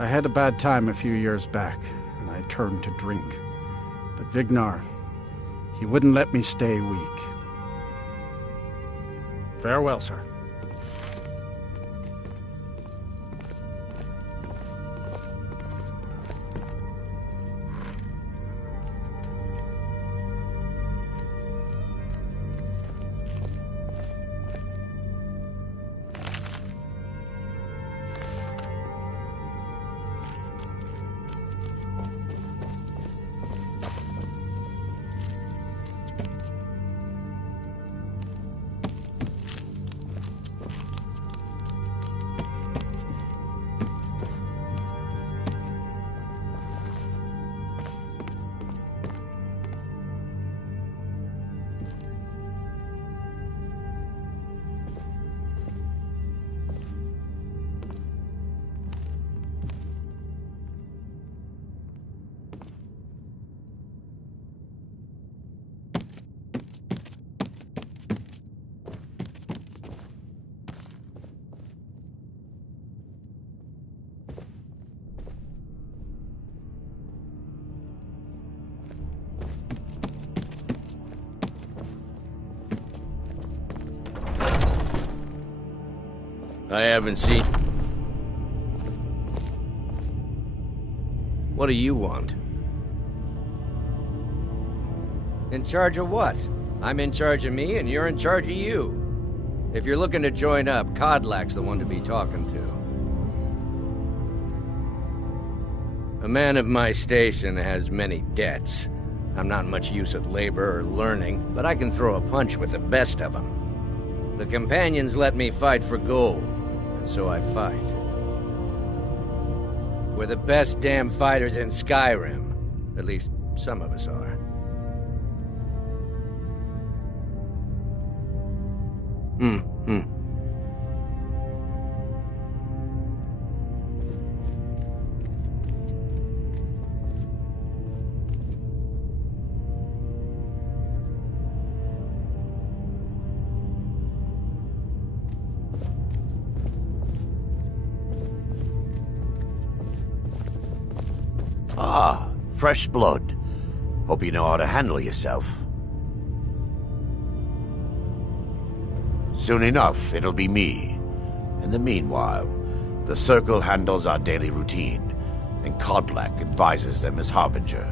I had a bad time a few years back, and I turned to drink. But Vignar, he wouldn't let me stay weak. Farewell, sir. I haven't seen... What do you want? In charge of what? I'm in charge of me, and you're in charge of you. If you're looking to join up, Kodlak's the one to be talking to. A man of my station has many debts. I'm not much use at labor or learning, but I can throw a punch with the best of them. The companions let me fight for gold, and so I fight. We're the best damn fighters in Skyrim. At least, some of us are. Ah, fresh blood. Hope you know how to handle yourself. Soon enough, it'll be me. In the meanwhile, the Circle handles our daily routine, and Kodlak advises them as Harbinger.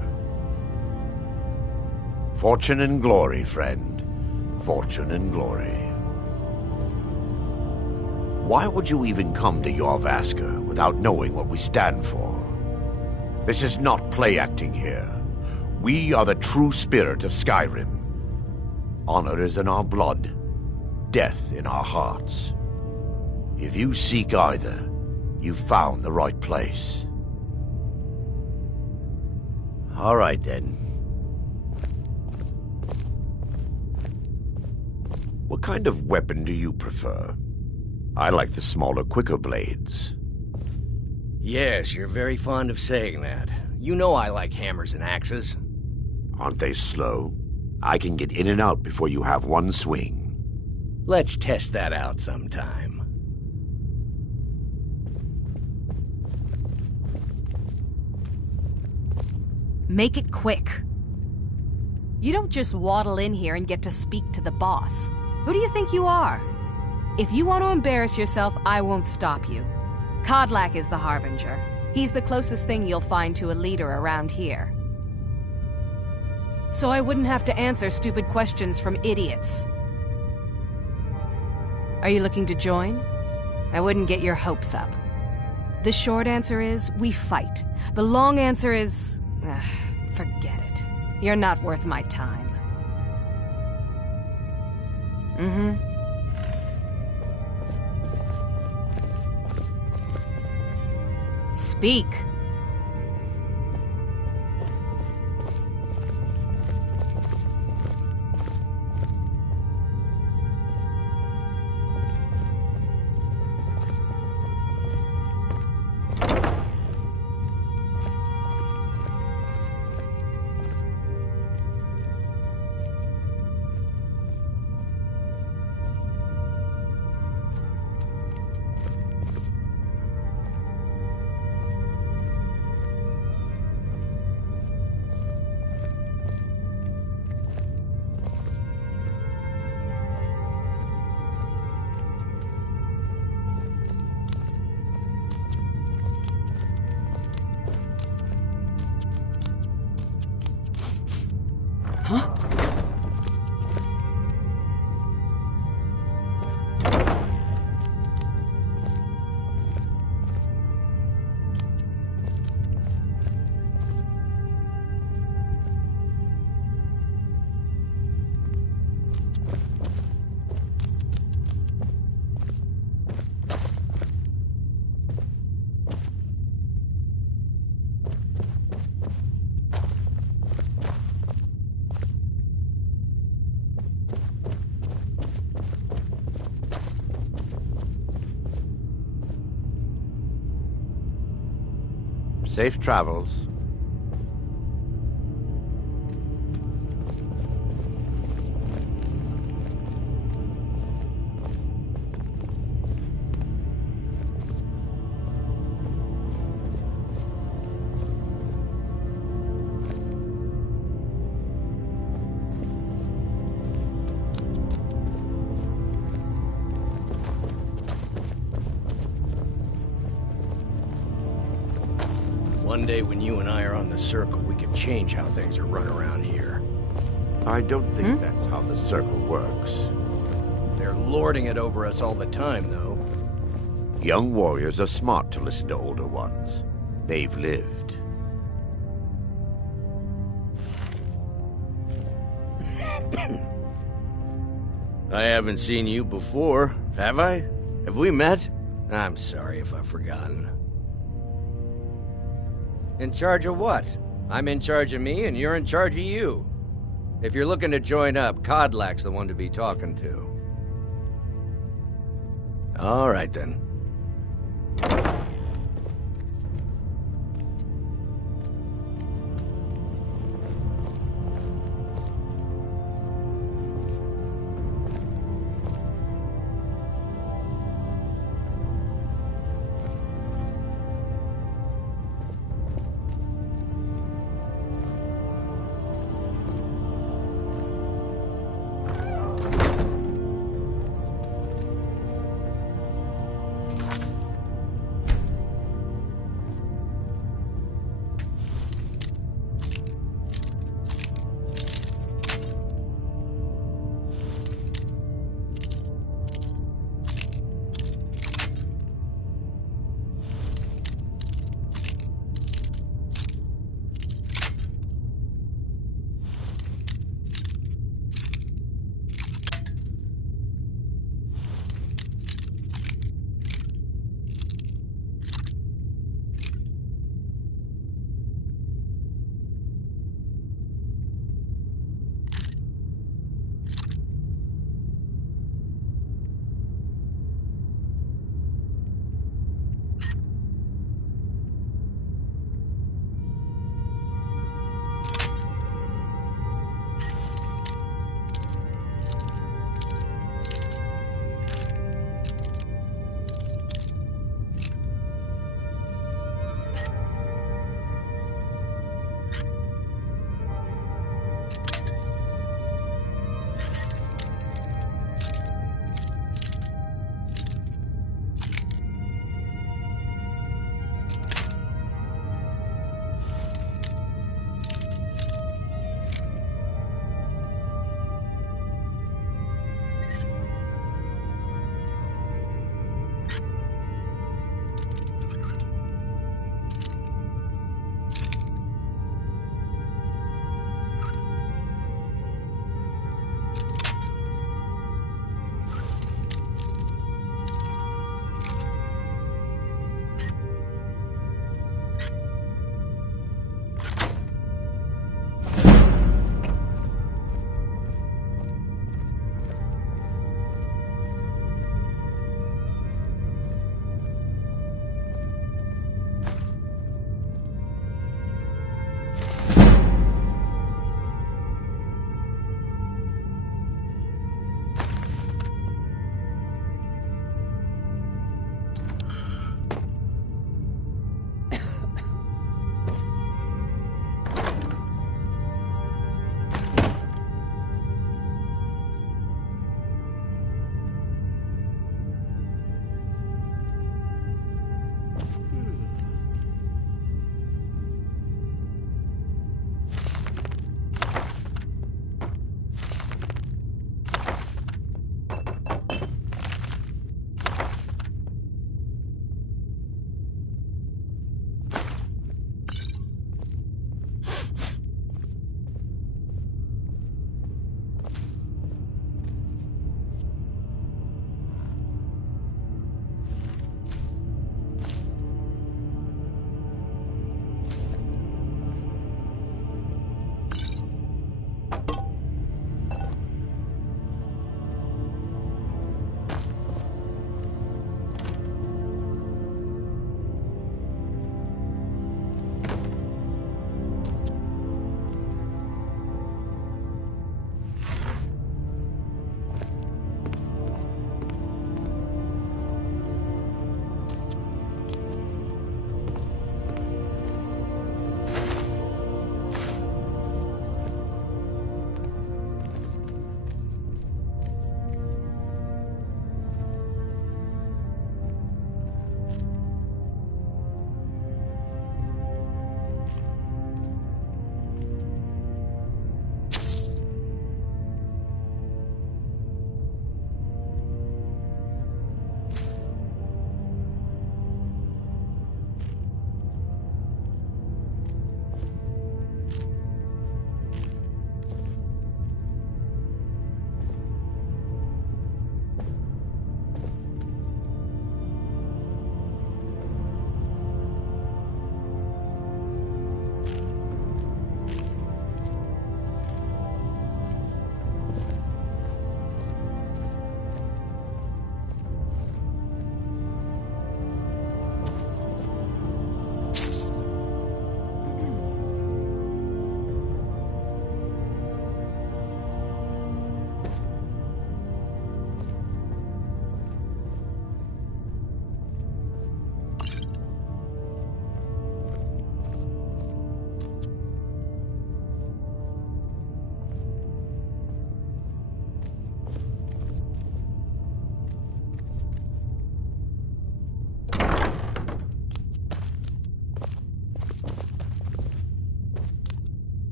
Fortune and glory, friend. Fortune and glory. Why would you even come to Jorvaska without knowing what we stand for? This is not play acting here. We are the true spirit of Skyrim. Honor is in our blood, death in our hearts. If you seek either, you've found the right place. All right, then. What kind of weapon do you prefer? I like the smaller, quicker blades. Yes, you're very fond of saying that. You know I like hammers and axes. Aren't they slow? I can get in and out before you have one swing. Let's test that out sometime. Make it quick. You don't just waddle in here and get to speak to the boss. Who do you think you are? If you want to embarrass yourself, I won't stop you. Kodlak is the Harbinger. He's the closest thing you'll find to a leader around here. So I wouldn't have to answer stupid questions from idiots. Are you looking to join? I wouldn't get your hopes up. The short answer is, we fight. The long answer is... forget it. You're not worth my time. Speak. Huh? Safe travels. One day when you and I are on the circle, we can change how things are run around here. I don't think that's how the circle works. They're lording it over us all the time, though. Young warriors are smart to listen to older ones. They've lived. I haven't seen you before, have I? Have we met? I'm sorry if I've forgotten. In charge of what? I'm in charge of me, and you're in charge of you. If you're looking to join up, Codlak's the one to be talking to. All right, then.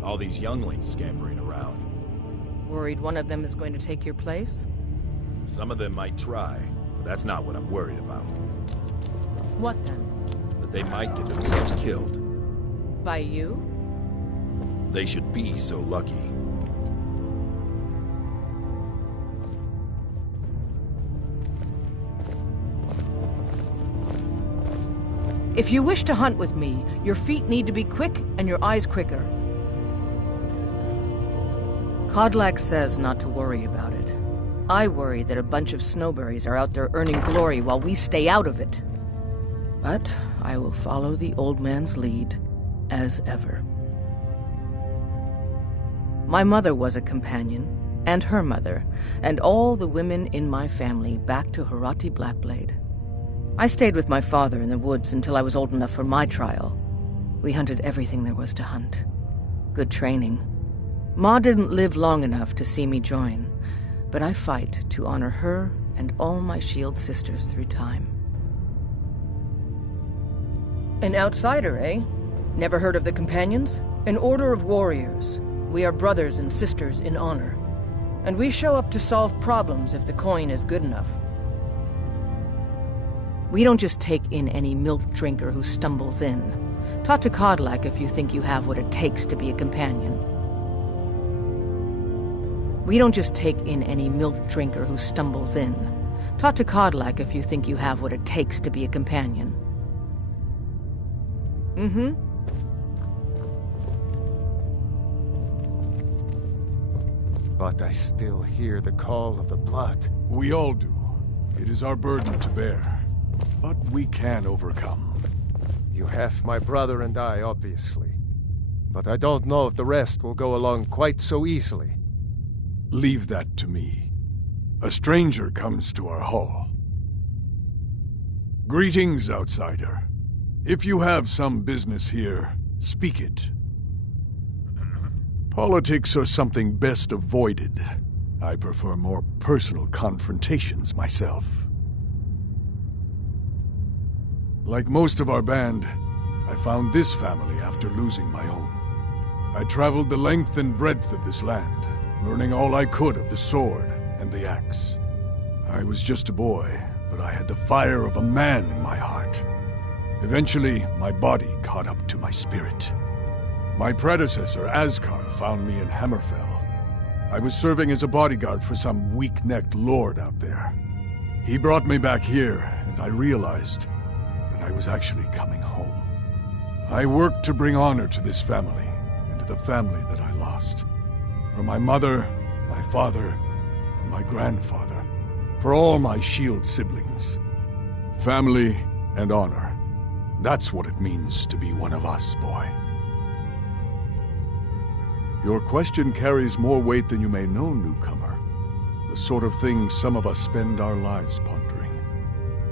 All these younglings scampering around. Worried one of them is going to take your place? Some of them might try, but that's not what I'm worried about. What then? That they might get themselves killed. By you? They should be so lucky. If you wish to hunt with me, your feet need to be quick and your eyes quicker. Kodlak says not to worry about it. I worry that a bunch of snowberries are out there earning glory while we stay out of it. But I will follow the old man's lead, as ever. My mother was a companion, and her mother, and all the women in my family back to Harati Blackblade. I stayed with my father in the woods until I was old enough for my trial. We hunted everything there was to hunt. Good training. Ma didn't live long enough to see me join, but I fight to honor her and all my shield sisters through time. An outsider, eh? Never heard of the Companions? An order of warriors. We are brothers and sisters in honor. And we show up to solve problems if the coin is good enough. We don't just take in any milk drinker who stumbles in. Talk to Kodlak if you think you have what it takes to be a companion. We don't just take in any milk drinker who stumbles in. Talk to Kodlak if you think you have what it takes to be a companion. Mm-hmm. But I still hear the call of the blood. We all do. It is our burden to bear. But we can overcome. You have my brother and I, obviously. But I don't know if the rest will go along quite so easily. Leave that to me. A stranger comes to our hall. Greetings, outsider. If you have some business here, speak it. Politics are something best avoided. I prefer more personal confrontations myself. Like most of our band, I found this family after losing my own. I traveled the length and breadth of this land, learning all I could of the sword and the axe. I was just a boy, but I had the fire of a man in my heart. Eventually, my body caught up to my spirit. My predecessor, Askar, found me in Hammerfell. I was serving as a bodyguard for some weak-necked lord out there. He brought me back here, and I realized that I was actually coming home. I worked to bring honor to this family, and to the family that I lost. For my mother, my father, and my grandfather. For all my shield siblings. Family and honor. That's what it means to be one of us, boy. Your question carries more weight than you may know, newcomer. The sort of thing some of us spend our lives pondering.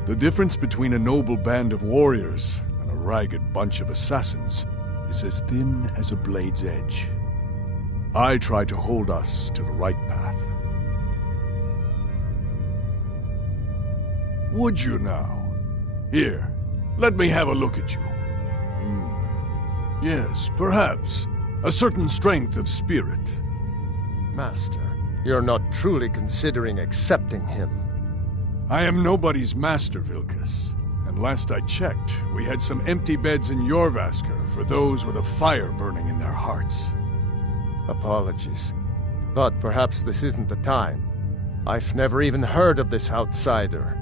The difference between a noble band of warriors and a ragged bunch of assassins is as thin as a blade's edge. I try to hold us to the right path. Would you now? Here, let me have a look at you. Yes, perhaps. A certain strength of spirit. Master, you're not truly considering accepting him. I am nobody's master, Vilkas. And last I checked, we had some empty beds in Jorvaskr for those with a fire burning in their hearts. Apologies. But perhaps this isn't the time. I've never even heard of this outsider.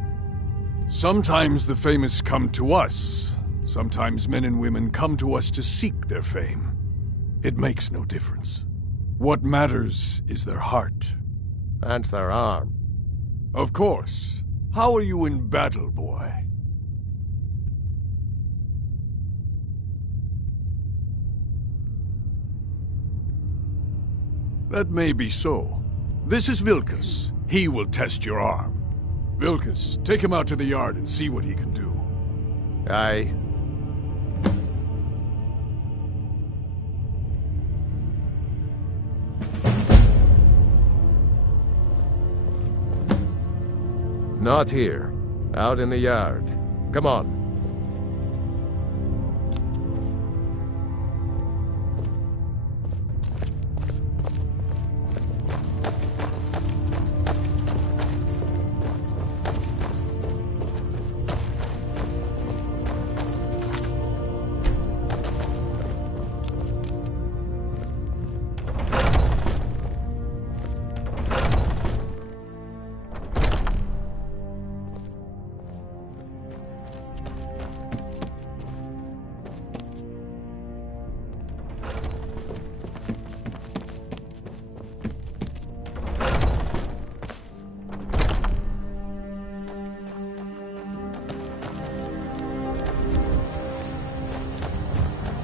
Sometimes the famous come to us. Sometimes men and women come to us to seek their fame. It makes no difference. What matters is their heart. And their arm. Of course. How are you in battle, boy? That may be so. This is Vilkas. He will test your arm. Vilkas, take him out to the yard and see what he can do. Aye. Not here. Out in the yard. Come on.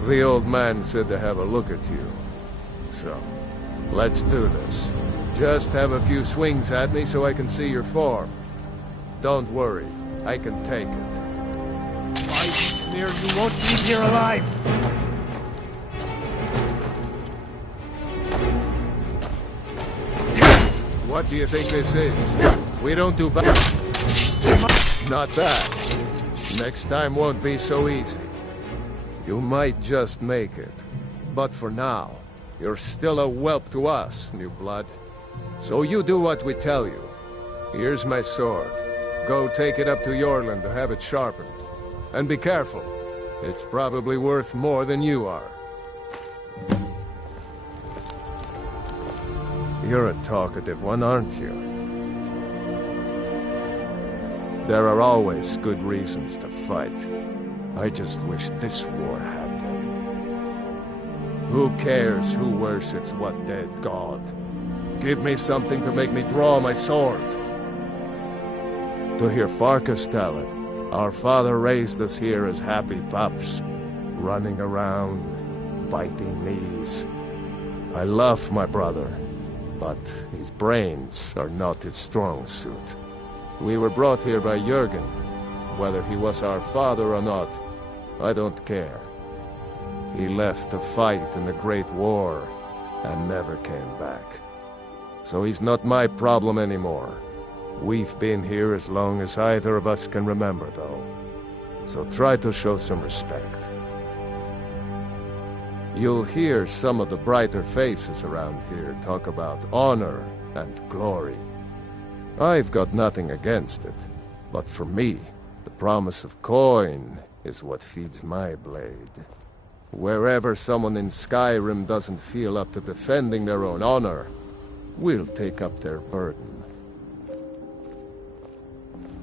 The old man said to have a look at you. So, let's do this. Just have a few swings at me so I can see your form. Don't worry, I can take it. I sneer you won't leave here alive! What do you think this is? We don't do bad. Not bad. Next time won't be so easy. You might just make it. But for now, you're still a whelp to us, new blood. So you do what we tell you. Here's my sword. Go take it up to Yorland to have it sharpened. And be careful. It's probably worth more than you are. You're a talkative one, aren't you? There are always good reasons to fight. I just wish this war happened. Who cares who worships what dead god? Give me something to make me draw my sword. To hear Farkas tell it, our father raised us here as happy pups, running around, biting knees. I love my brother, but his brains are not his strong suit. We were brought here by Jürgen. Whether he was our father or not, I don't care. He left to fight in the Great War and never came back. So he's not my problem anymore. We've been here as long as either of us can remember, though. So try to show some respect. You'll hear some of the brighter faces around here talk about honor and glory. I've got nothing against it, but for me, the promise of coin is what feeds my blade. Wherever someone in Skyrim doesn't feel up to defending their own honor, we'll take up their burden.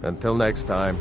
Until next time.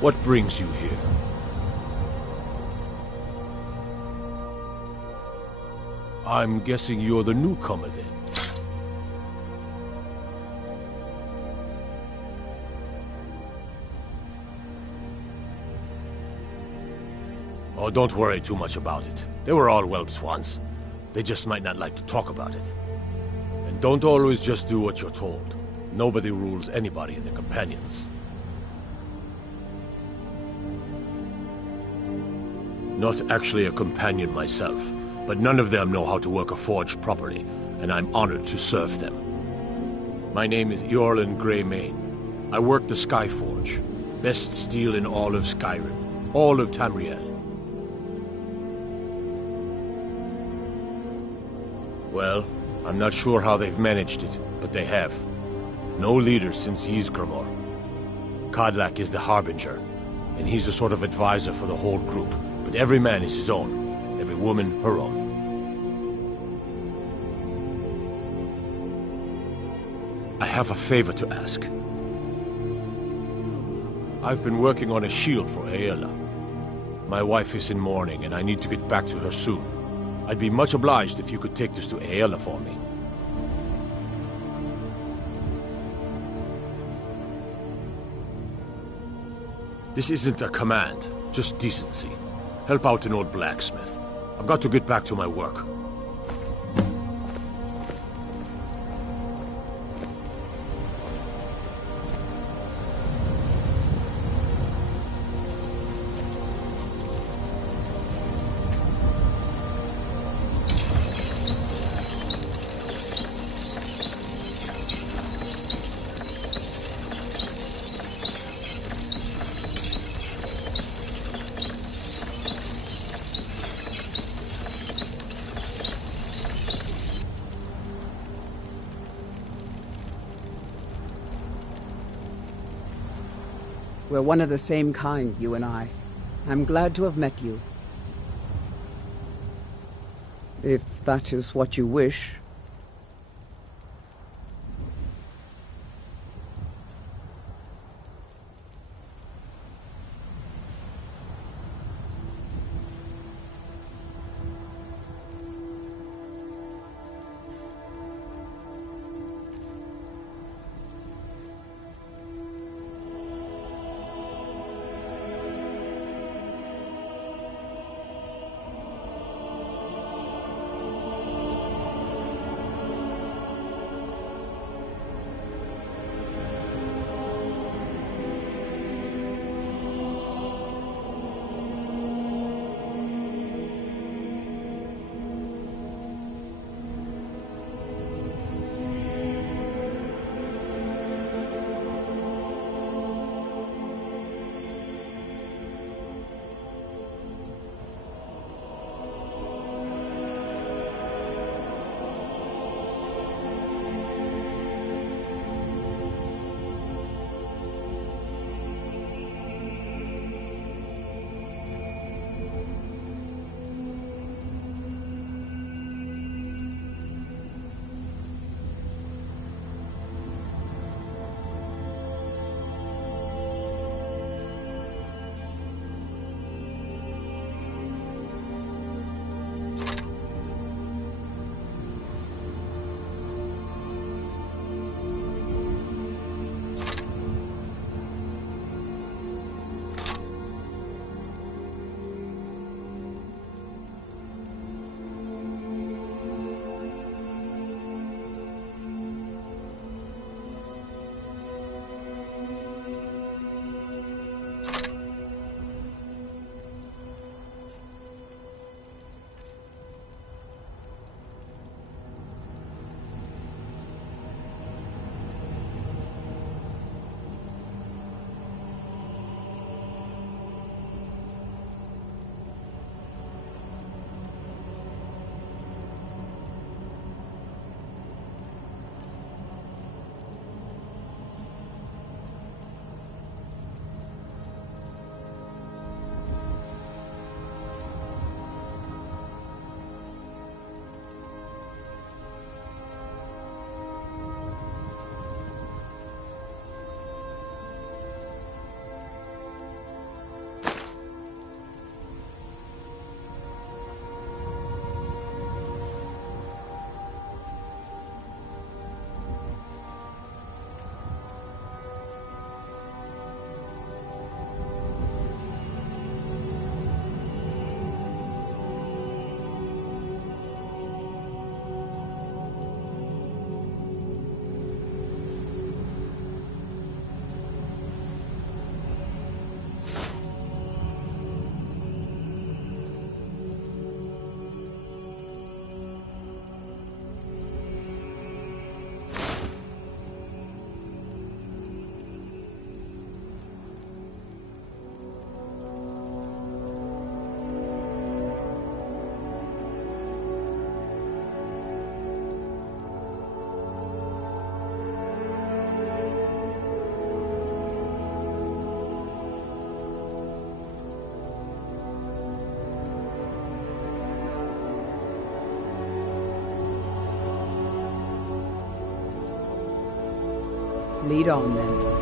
What brings you here? I'm guessing you're the newcomer then. Oh, don't worry too much about it. They were all whelps once. They just might not like to talk about it. And don't always just do what you're told. Nobody rules anybody in the Companions. Not actually a companion myself, but none of them know how to work a forge properly, and I'm honored to serve them. My name is Eorlin Greymane. I work the Skyforge. Best steel in all of Skyrim. All of Tamriel. Well, I'm not sure how they've managed it, but they have. No leader since Ysgramor. Kodlak is the Harbinger, and he's a sort of advisor for the whole group. But every man is his own, every woman her own. I have a favor to ask. I've been working on a shield for Aela. My wife is in mourning, and I need to get back to her soon. I'd be much obliged if you could take this to Aela for me. This isn't a command, just decency. Help out an old blacksmith. I've got to get back to my work. We're one of the same kind, you and I. I'm glad to have met you. If that is what you wish. Lead on, then.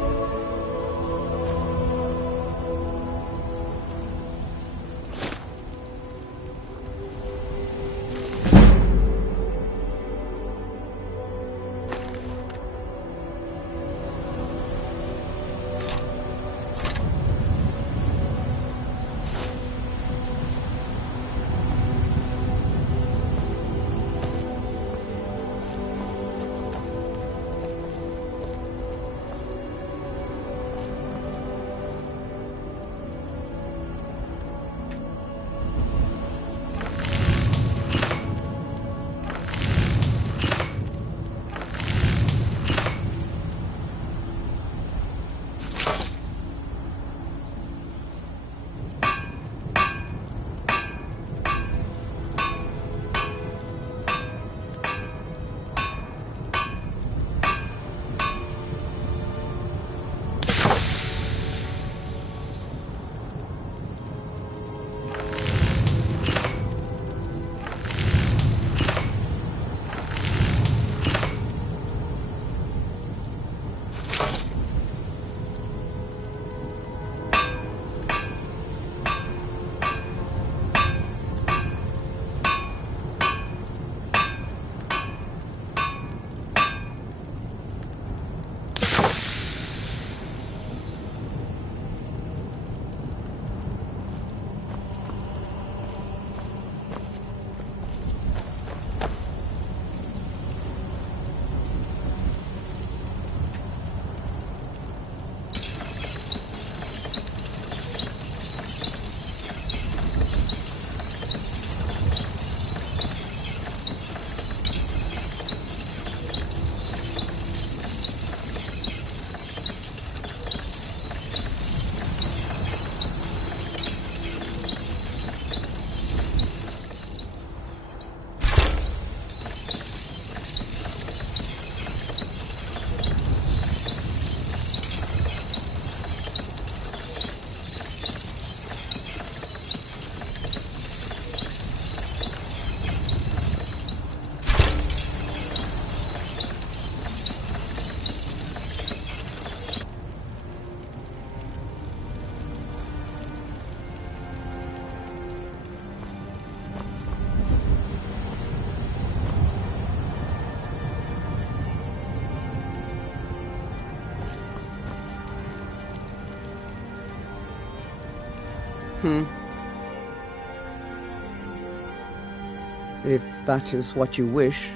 If that is what you wish.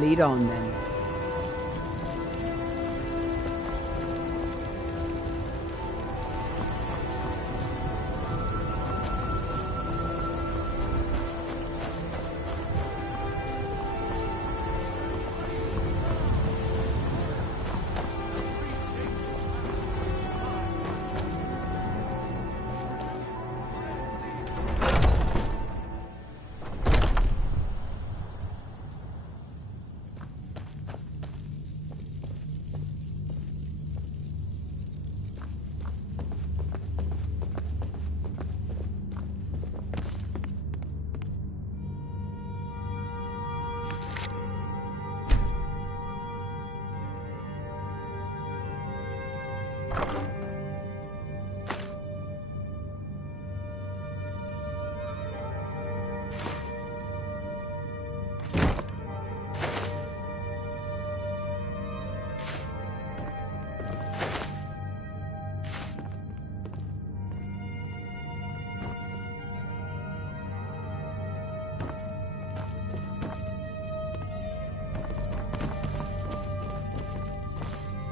Lead on, then.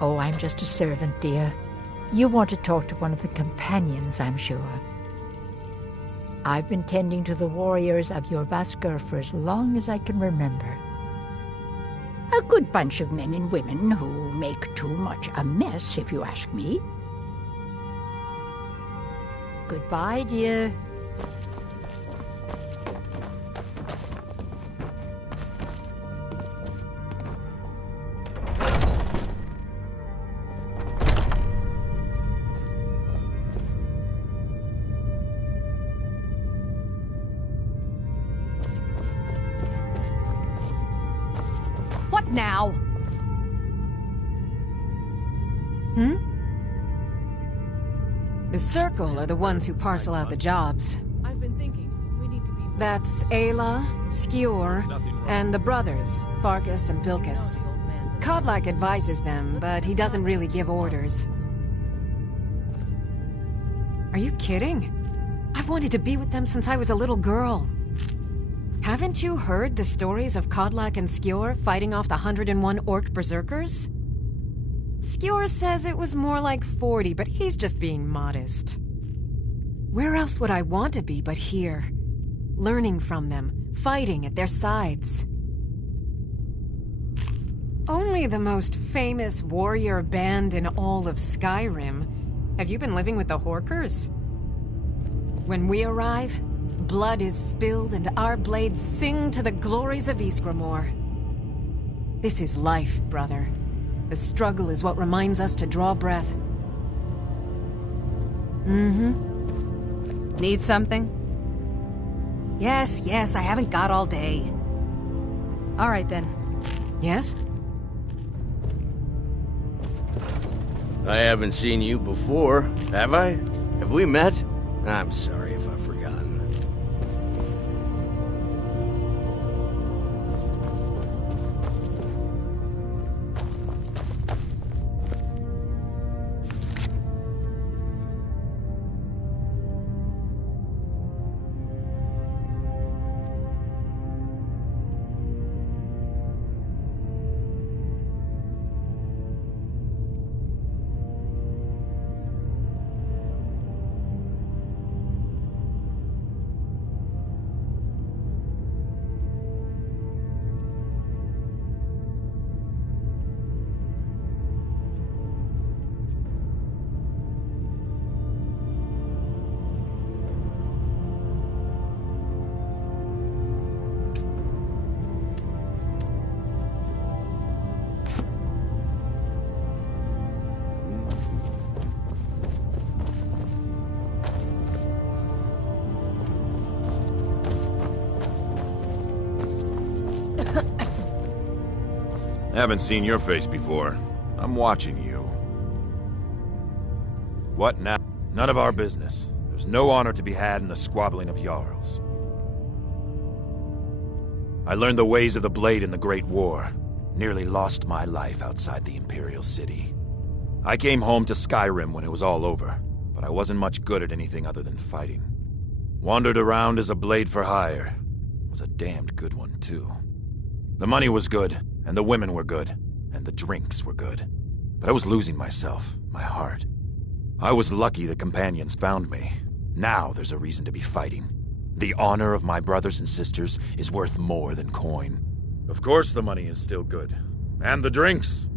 Oh, I'm just a servant, dear. You want to talk to one of the companions, I'm sure. I've been tending to the warriors of Jorrvaskr for as long as I can remember. A good bunch of men and women who make too much a mess, if you ask me. Goodbye, dear. What now? The Circle are the ones who parcel out the jobs. I've been thinking, we need to be... That's Ayla, Skjor, and the brothers, Farkas and Vilkas. Kodlak advises them, but he doesn't really give orders. Are you kidding? I've wanted to be with them since I was a little girl. Haven't you heard the stories of Kodlak and Skjor fighting off the 101 orc berserkers? Skjor says it was more like 40, but he's just being modest. Where else would I want to be but here? Learning from them, fighting at their sides. Only the most famous warrior band in all of Skyrim. Have you been living with the Horkers? When we arrive, blood is spilled and our blades sing to the glories of Ysgramor. This is life, brother. The struggle is what reminds us to draw breath. Need something? Yes, I haven't got all day. All right, then. Yes? I haven't seen you before, have I? Have we met? I'm sorry if I've forgotten. Haven't seen your face before. I'm watching you. What now? None of our business. There's no honor to be had in the squabbling of Jarls. I learned the ways of the blade in the Great War. Nearly lost my life outside the Imperial City. I came home to Skyrim when it was all over, but I wasn't much good at anything other than fighting. Wandered around as a blade for hire. Was a damned good one, too. The money was good, and the women were good, and the drinks were good. But I was losing myself, my heart. I was lucky the companions found me. Now there's a reason to be fighting. The honor of my brothers and sisters is worth more than coin. Of course the money is still good. And the drinks.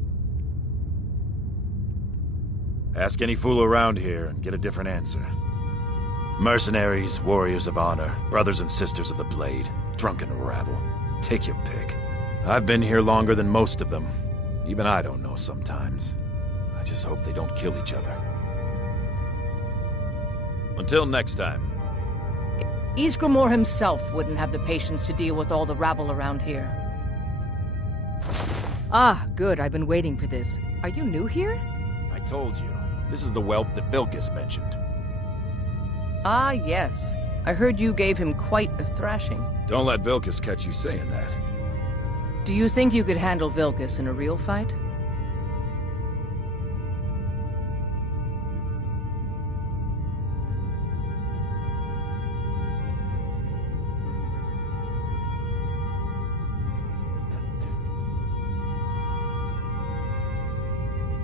Ask any fool around here and get a different answer. Mercenaries, warriors of honor, brothers and sisters of the blade, drunken rabble. Take your pick. I've been here longer than most of them. Even I don't know sometimes. I just hope they don't kill each other. Until next time. Ysgramor himself wouldn't have the patience to deal with all the rabble around here. Ah, good. I've been waiting for this. Are you new here? I told you. This is the whelp that Vilkas mentioned. Ah, yes. I heard you gave him quite a thrashing. Don't let Vilkas catch you saying that. Do you think you could handle Vilkas in a real fight?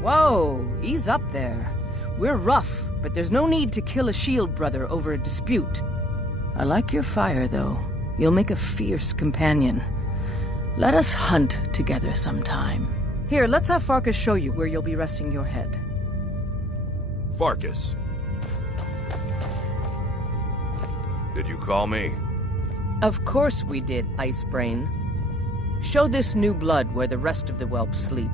Whoa, ease up there. We're rough, but there's no need to kill a shield brother over a dispute. I like your fire, though. You'll make a fierce companion. Let us hunt together sometime. Here, let's have Farkas show you where you'll be resting your head. Farkas. Did you call me? Of course we did, Icebrain. Show this new blood where the rest of the whelps sleep.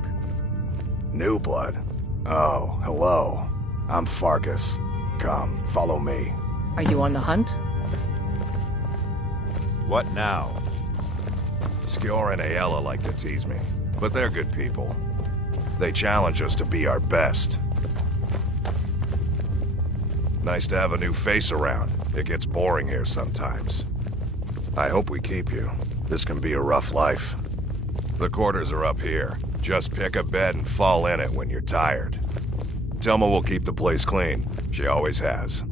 New blood? Oh, hello. I'm Farkas. Come, follow me. Are you on the hunt? What now? Skjor and Aela like to tease me, but they're good people. They challenge us to be our best. Nice to have a new face around. It gets boring here sometimes. I hope we keep you. This can be a rough life. The quarters are up here. Just pick a bed and fall in it when you're tired. Telma will keep the place clean. She always has.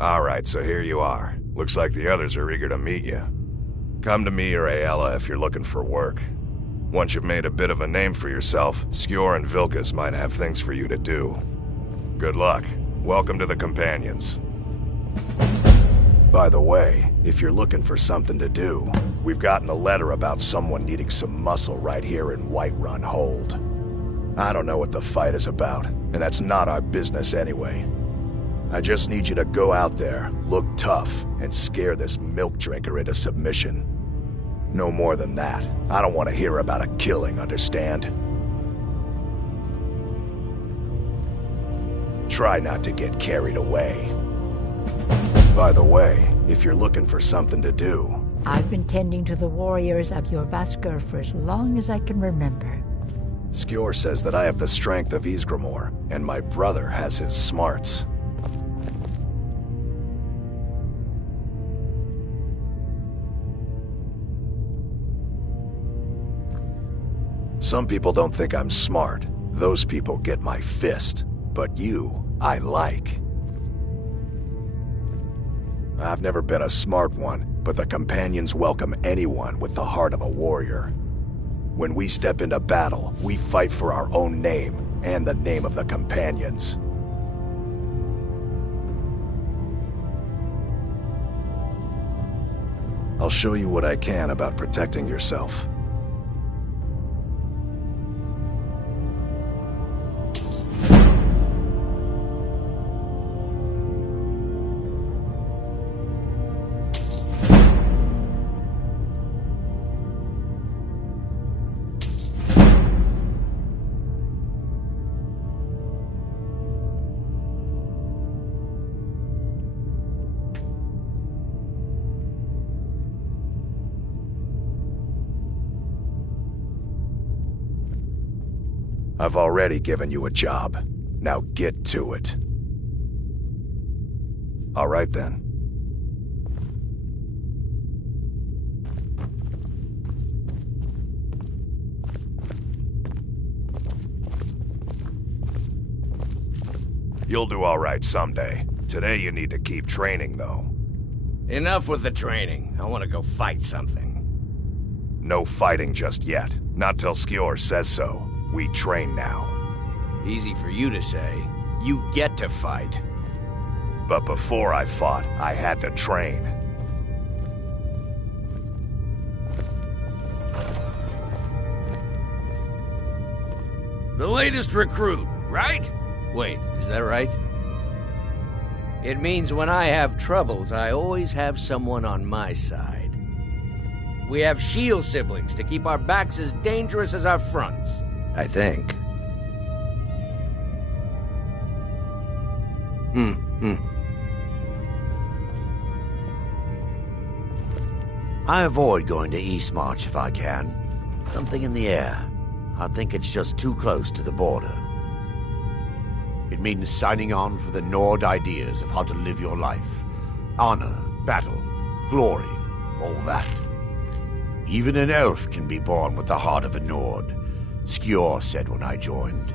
Alright, so here you are. Looks like the others are eager to meet you. Come to me or Aela if you're looking for work. Once you've made a bit of a name for yourself, Skjor and Vilkas might have things for you to do. Good luck. Welcome to the Companions. By the way, if you're looking for something to do, we've gotten a letter about someone needing some muscle right here in Whiterun Hold. I don't know what the fight is about, and that's not our business anyway. I just need you to go out there, look tough, and scare this milk drinker into submission. No more than that. I don't want to hear about a killing, understand? Try not to get carried away. By the way, if you're looking for something to do... I've been tending to the warriors of your Vaskr for as long as I can remember. Skjor says that I have the strength of Ysgramor, and my brother has his smarts. Some people don't think I'm smart. Those people get my fist. But you, I like. I've never been a smart one, but the Companions welcome anyone with the heart of a warrior. When we step into battle, we fight for our own name, and the name of the Companions. I'll show you what I can about protecting yourself. I've already given you a job. Now get to it. All right then. You'll do all right someday. Today you need to keep training, though. Enough with the training. I want to go fight something. No fighting just yet. Not till Skjor says so. We train now. Easy for you to say. You get to fight. But before I fought, I had to train. The latest recruit, right? Wait, is that right? It means when I have troubles, I always have someone on my side. We have shield siblings to keep our backs as dangerous as our fronts. I think. I avoid going to Eastmarch if I can. Something in the air. I think it's just too close to the border. It means signing on for the Nord ideas of how to live your life. Honor, battle, glory, all that. Even an elf can be born with the heart of a Nord. Skjor said when I joined.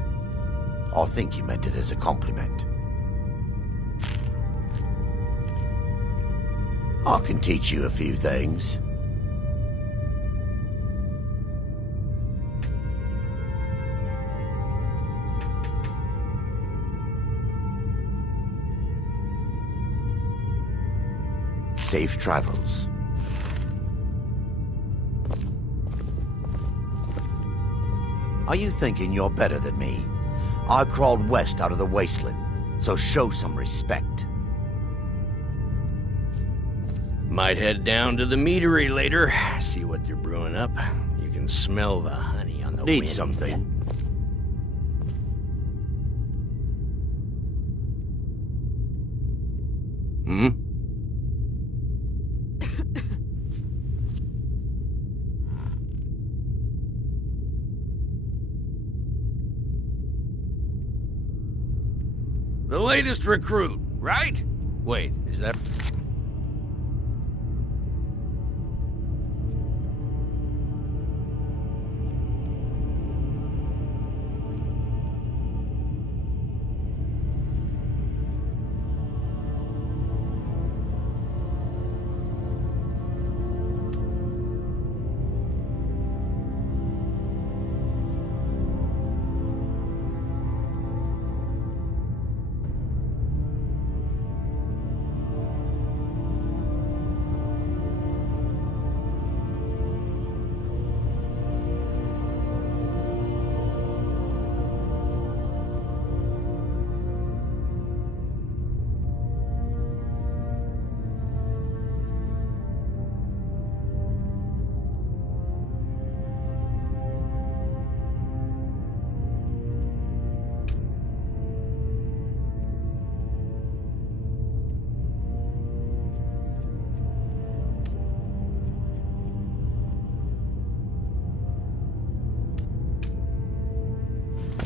I think he meant it as a compliment. I can teach you a few things. safe travels. Are you thinking you're better than me? I crawled west out of the wasteland, so show some respect. Might head down to the meadery later, see what they're brewing up. You can smell the honey on the wind. Need something? Hmm? The latest recruit, right? Wait, is that...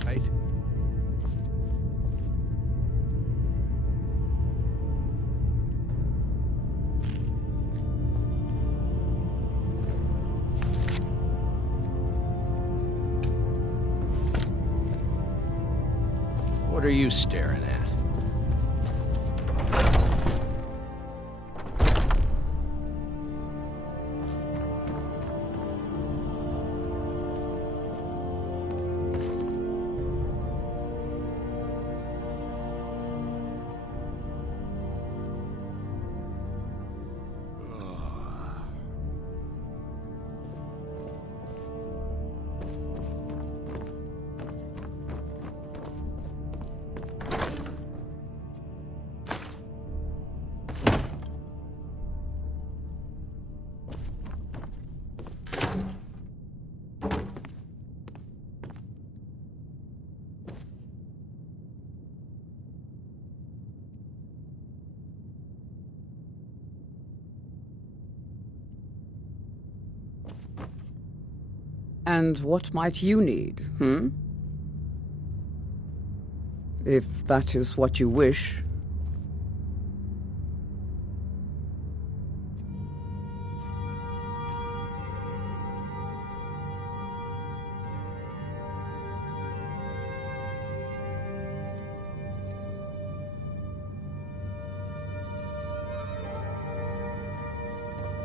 Right. What are you staring at? And what might you need, If that is what you wish.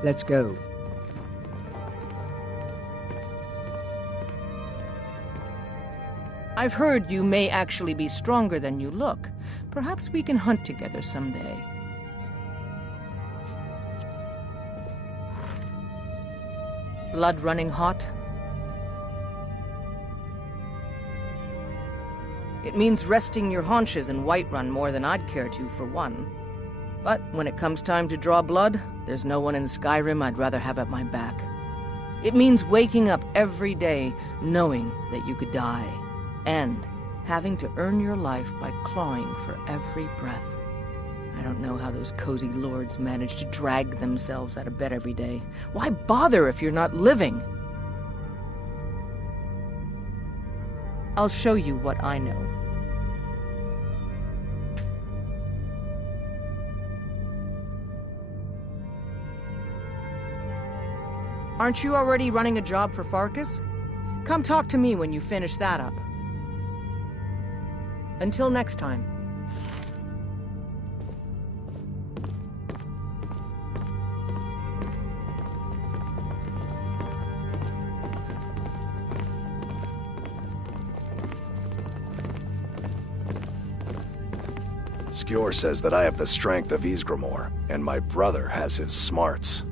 Let's go. I've heard you may actually be stronger than you look. Perhaps we can hunt together someday. Blood running hot? It means resting your haunches in Whiterun more than I'd care to, for one. But when it comes time to draw blood, there's no one in Skyrim I'd rather have at my back. It means waking up every day knowing that you could die, and having to earn your life by clawing for every breath. I don't know how those cozy lords manage to drag themselves out of bed every day. Why bother if you're not living? I'll show you what I know. Aren't you already running a job for Farkas? Come talk to me when you finish that up. Until next time. Skjor says that I have the strength of Ysgramor, and my brother has his smarts.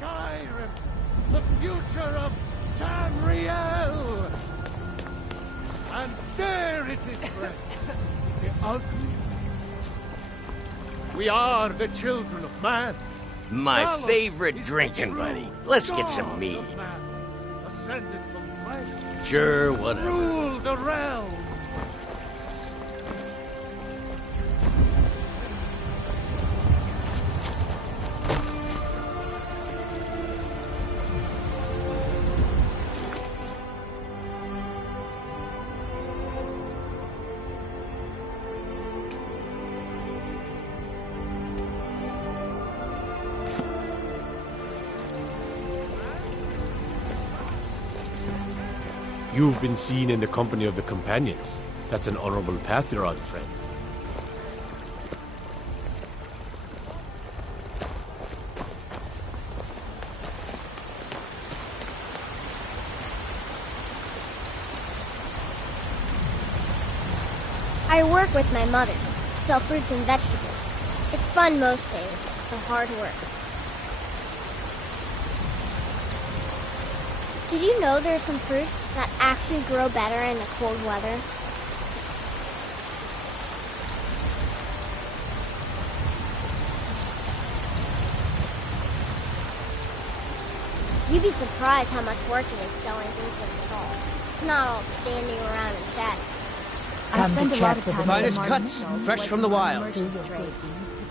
Skyrim, the future of Tamriel. And there it is, friends, the ugly. We are the children of man. My Talos favorite is drinking true buddy. Let's get some God mead. of man, ascended from life, Sure, whatever. rule the realm. You've been seen in the company of the companions. That's an honorable path you're on, friend. I work with my mother, sell fruits and vegetables. It's fun most days, but hard work. Did you know there are some fruits that actually grow better in the cold weather? You'd be surprised how much work it is selling things this fall. It's not all standing around and chatting. I spend a lot of time finest with cuts, fresh from the wild. Merchants trade.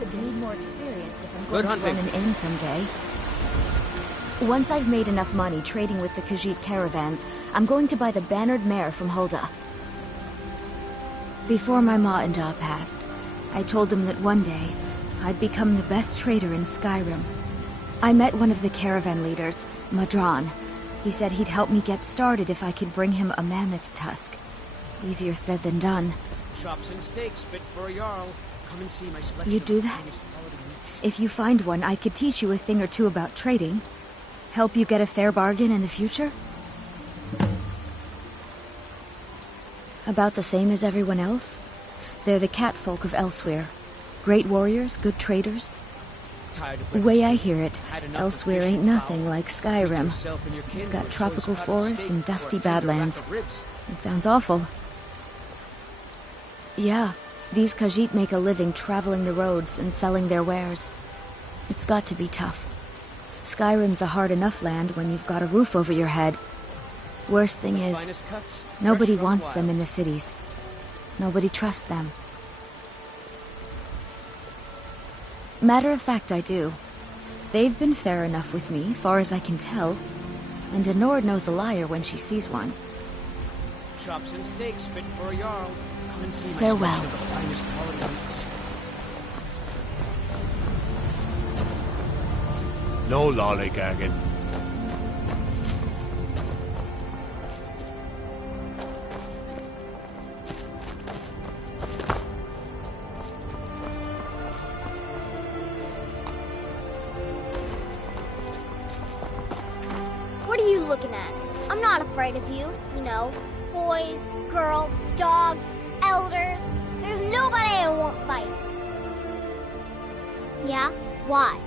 I need more experience if I'm Good going to hunting. run an inn someday. Once I've made enough money trading with the Khajiit caravans, I'm going to buy the bannered mare from Hulda. Before my ma and Da passed, I told them that one day, I'd become the best trader in Skyrim. I met one of the caravan leaders, Madran. He said he'd help me get started if I could bring him a mammoth's tusk. Easier said than done. Chops and steaks fit for a Jarl. Come and see my selection. You do of that? finest quality meats. If you find one, I could teach you a thing or two about trading. Help you get a fair bargain in the future? About the same as everyone else. They're the catfolk of Elsewhere. Great warriors, good traders. Tired of The way I witnessing. hear it, Had enough of Elsewhere fish ain't and nothing fowl. like Treat Skyrim. yourself and your kin It's to got a tropical choice cut of forests steak and or a dusty tender rack badlands. of ribs. It sounds awful. Yeah, these Khajiit make a living traveling the roads and selling their wares. It's got to be tough. Skyrim's a hard enough land when you've got a roof over your head. Worst thing is, Finest cuts, nobody fresh from the wants them in the wilds. cities. Nobody trusts them. Matter of fact, I do. They've been fair enough with me, far as I can tell. And a Nord knows a liar when she sees one. Chops and steaks fit for a Jarl. Come and see my Farewell. selection of the finest quality meats. No lollygagging. What are you looking at? I'm not afraid of you. You know, boys, girls, dogs, elders. There's nobody I won't fight. Yeah? Why?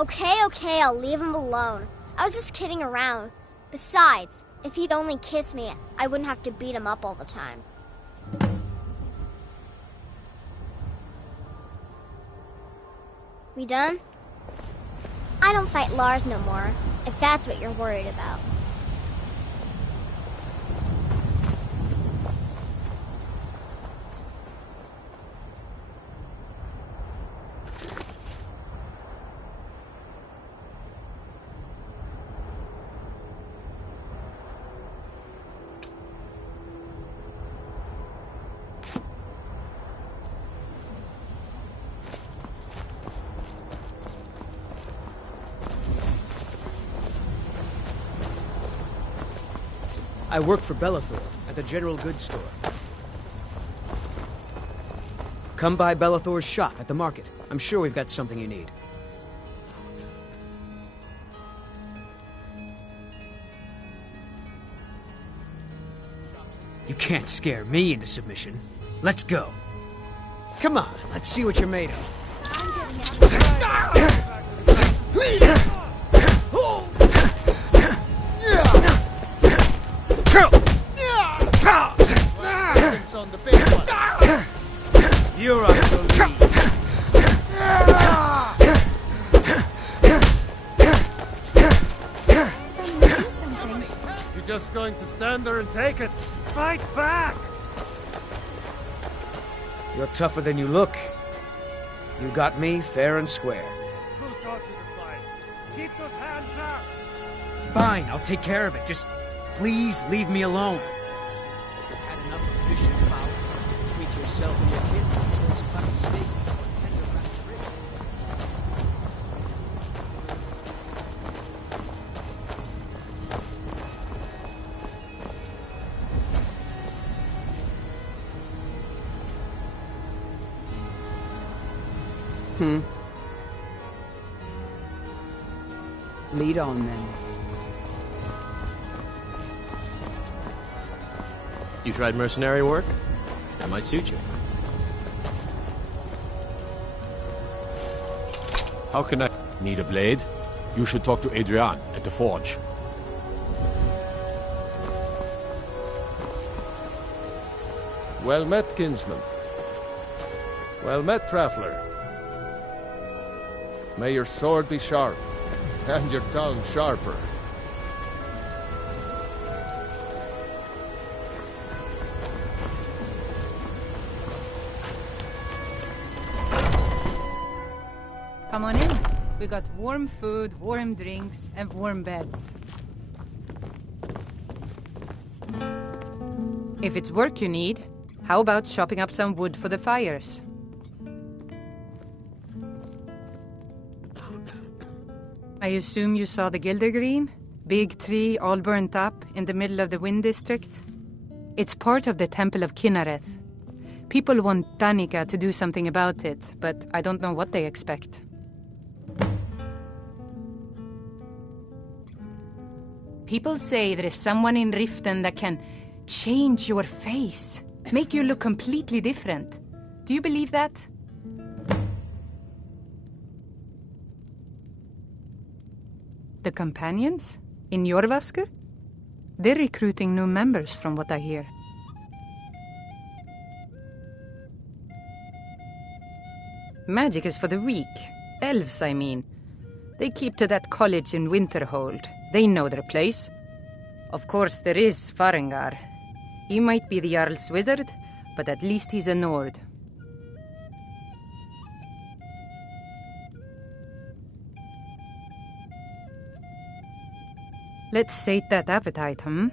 Okay, I'll leave him alone. I was just kidding around. Besides, if he'd only kiss me, I wouldn't have to beat him up all the time. We done? I don't fight Lars no more, if that's what you're worried about. I work for Bellathor at the general goods store. Come by Bellathor's shop at the market. I'm sure we've got something you need. You can't scare me into submission. Let's go. Come on, let's see what you're made of. On the big one. You're on the lead. Someone do something. You're just going to stand there and take it. Fight back! You're tougher than you look. You got me fair and square. Who taught you to fight? Keep those hands up! Fine, I'll take care of it. Just please leave me alone. Had enough of fish and fowl. Treat yourself and your kid to a choice cut of steak or tender wrapped ribs. Lead on, then. You tried mercenary work? That might suit you. How can I... Need a blade? You should talk to Adrian at the forge. Well met, kinsman. Well met, traveler. May your sword be sharp, and your tongue sharper. Come on in. We got warm food, warm drinks, and warm beds. If it's work you need, how about chopping up some wood for the fires? I assume you saw the Gildergreen? Big tree all burnt up in the middle of the Wind District? It's part of the Temple of Kinnareth. People want Danica to do something about it, but I don't know what they expect. People say there is someone in Riften that can change your face, make you look completely different. Do you believe that? The companions? In Jorvaskr? They're recruiting new members from what I hear. Magic is for the weak. Elves, I mean. They keep to that college in Winterhold. They know their place. Of course, there is Farengar. He might be the Jarl's wizard, but at least he's a Nord. Let's sate that appetite, hmm?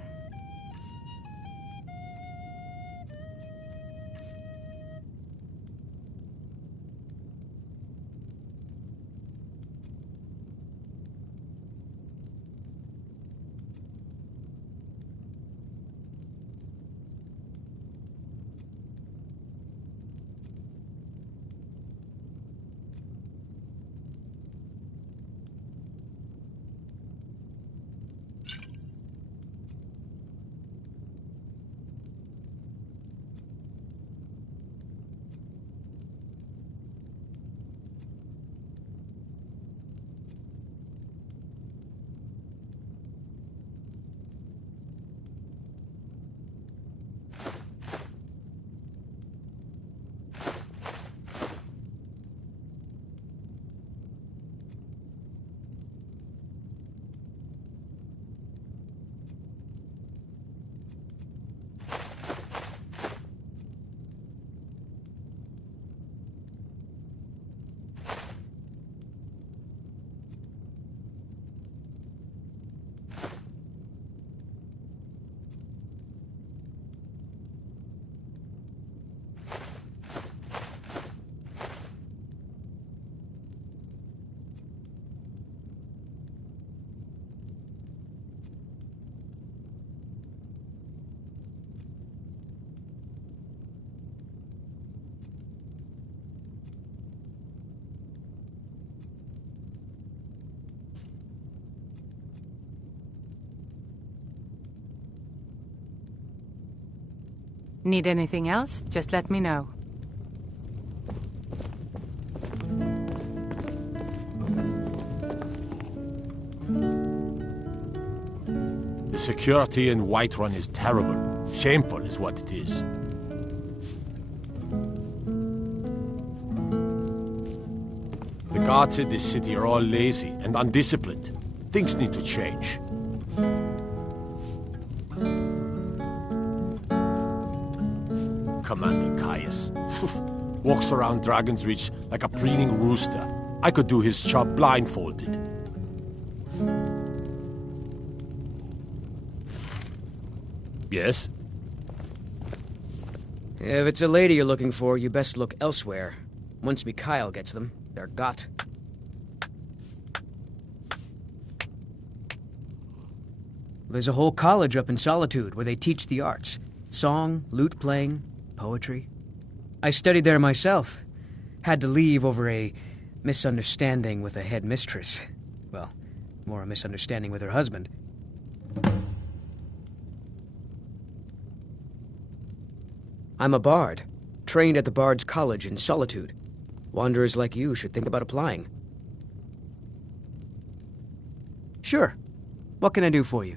Need anything else? Just let me know. The security in Whiterun is terrible. Shameful is what it is. The guards in this city are all lazy and undisciplined. Things need to change. Commander Caius. Walks around Dragon's Reach like a preening rooster. I could do his job blindfolded. Yes? If it's a lady you're looking for, you best look elsewhere. Once Mikhail gets them, they're got. There's a whole college up in Solitude where they teach the arts. Song, lute playing, poetry. I studied there myself. Had to leave over a misunderstanding with a headmistress. Well, more a misunderstanding with her husband. I'm a bard, trained at the Bard's College in Solitude. Wanderers like you should think about applying. Sure. What can I do for you?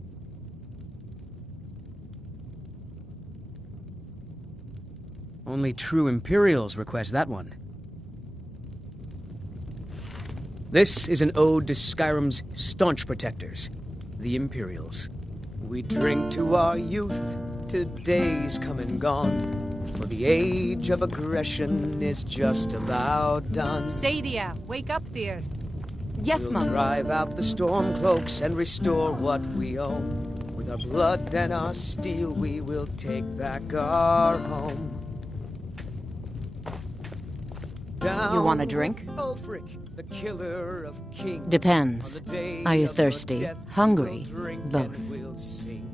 Only true Imperials request that one. This is an ode to Skyrim's staunch protectors, the Imperials. We drink to our youth, to days come and gone. For the age of aggression is just about done. Sadia, wake up, dear. Yes, We'll Mom. drive out the storm cloaks and restore what we own. With our blood and our steel, we will take back our home. Down You want a drink? Ulfric, the killer of kings. Depends. On the day Are you of thirsty? death, Hungry? we'll drink Both. and we'll sing.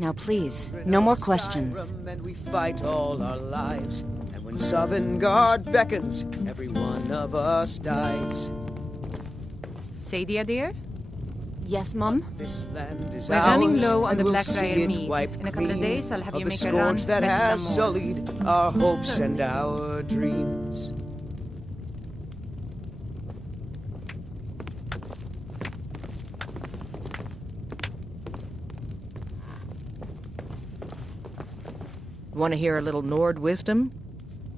Now please, no more questions. And we fight all our lives. And when Sovngarde beckons, every one of us dies. Sadia, dear? Yes, Mom? This land is We're running ours, low on and the we'll Blackbriar see it meat. wiped In a couple of clean days, I'll have of you the make a run, scourge that fetch has some more. sullied our hopes and our dreams. Want to hear a little Nord wisdom?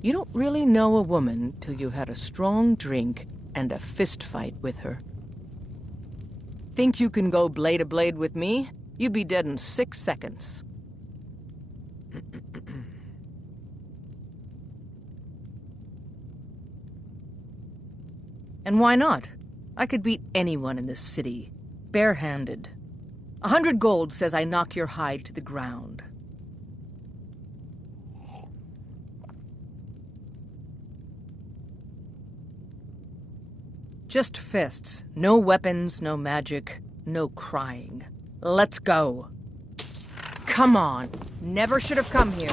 You don't really know a woman till you had a strong drink and a fist fight with her. Think you can go blade to blade with me? You'd be dead in 6 seconds. And why not? I could beat anyone in this city, barehanded. 100 gold says I knock your hide to the ground. Just fists. No weapons, no magic, no crying. Let's go. Come on. Never should have come here.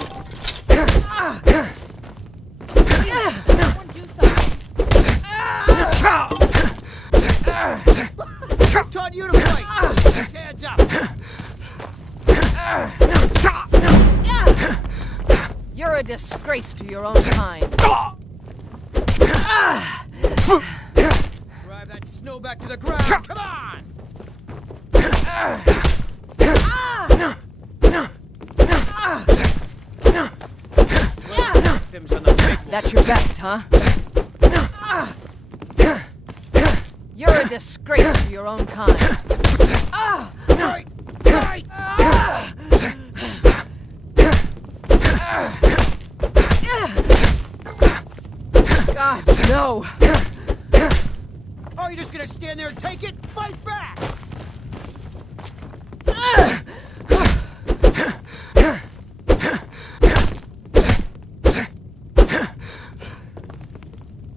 Who taught you to fight? Put his hands up! You're a disgrace to your own kind. Drive that snow back to the ground! Come on! That's your best, huh? You're a disgrace to your own kind. God, no! Are you just gonna stand there and take it? Fight back!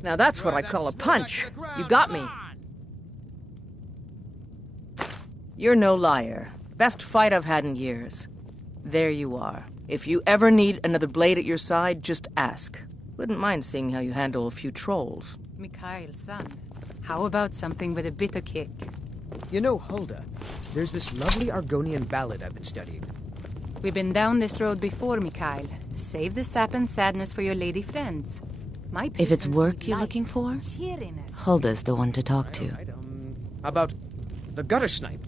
Now that's what I call a punch. You got me. You're no liar. Best fight I've had in years. There you are. If you ever need another blade at your side, just ask. Wouldn't mind seeing how you handle a few trolls. Mikhail, son, how about something with a bitter kick? You know, Hulda, there's this lovely Argonian ballad I've been studying. We've been down this road before, Mikhail. Save the sap and sadness for your lady friends. If it's work you're looking for, Hulda's the one to talk to. How about the gutter snipe?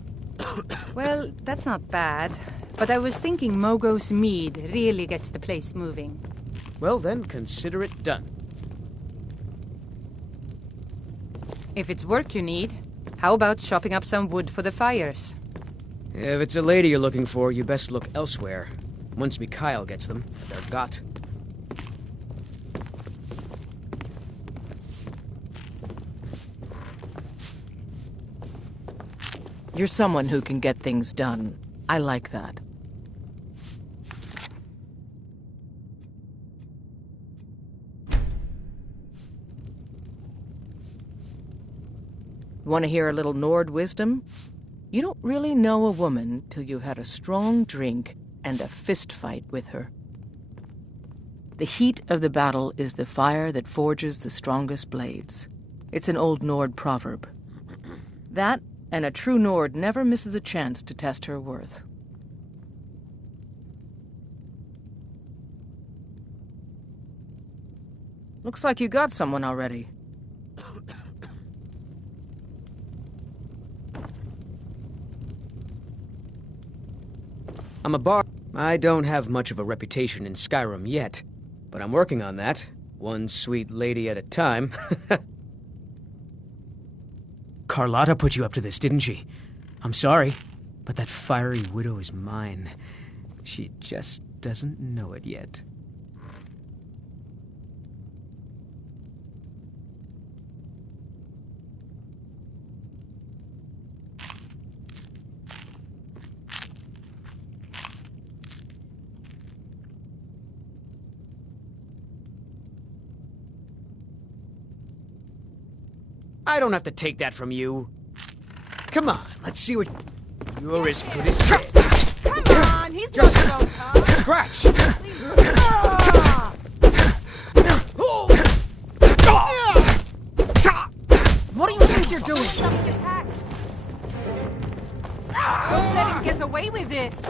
Well, that's not bad. But I was thinking Mogos mead really gets the place moving. Well then, consider it done. If it's work you need, how about chopping up some wood for the fires? If it's a lady you're looking for, you best look elsewhere. Once Mikhail gets them, they're got. You're someone who can get things done. I like that. Want to hear a little Nord wisdom? You don't really know a woman till you've had a strong drink and a fist fight with her. The heat of the battle is the fire that forges the strongest blades. It's an old Nord proverb. That, and a true Nord never misses a chance to test her worth. Looks like you got someone already. I'm a bar. I don't have much of a reputation in Skyrim yet, but I'm working on that, one sweet lady at a time. Carlotta put you up to this, didn't she? I'm sorry, but that fiery widow is mine. She just doesn't know it yet. I don't have to take that from you. Come on, let's see what... You're as good as dead. Come on, he's Just not so tough. scratch! What do you think you're doing? Don't let him get away with this.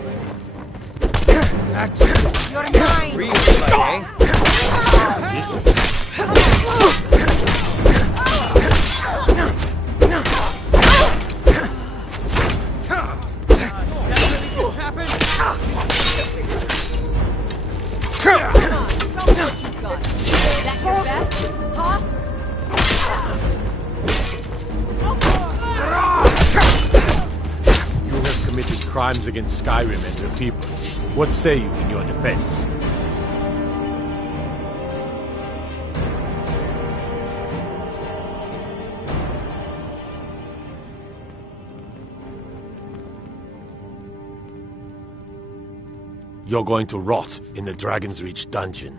That's... You're mine. Real fight, You have committed crimes against Skyrim and her people. What say you in your defense? You're going to rot in the Dragon's Reach dungeon.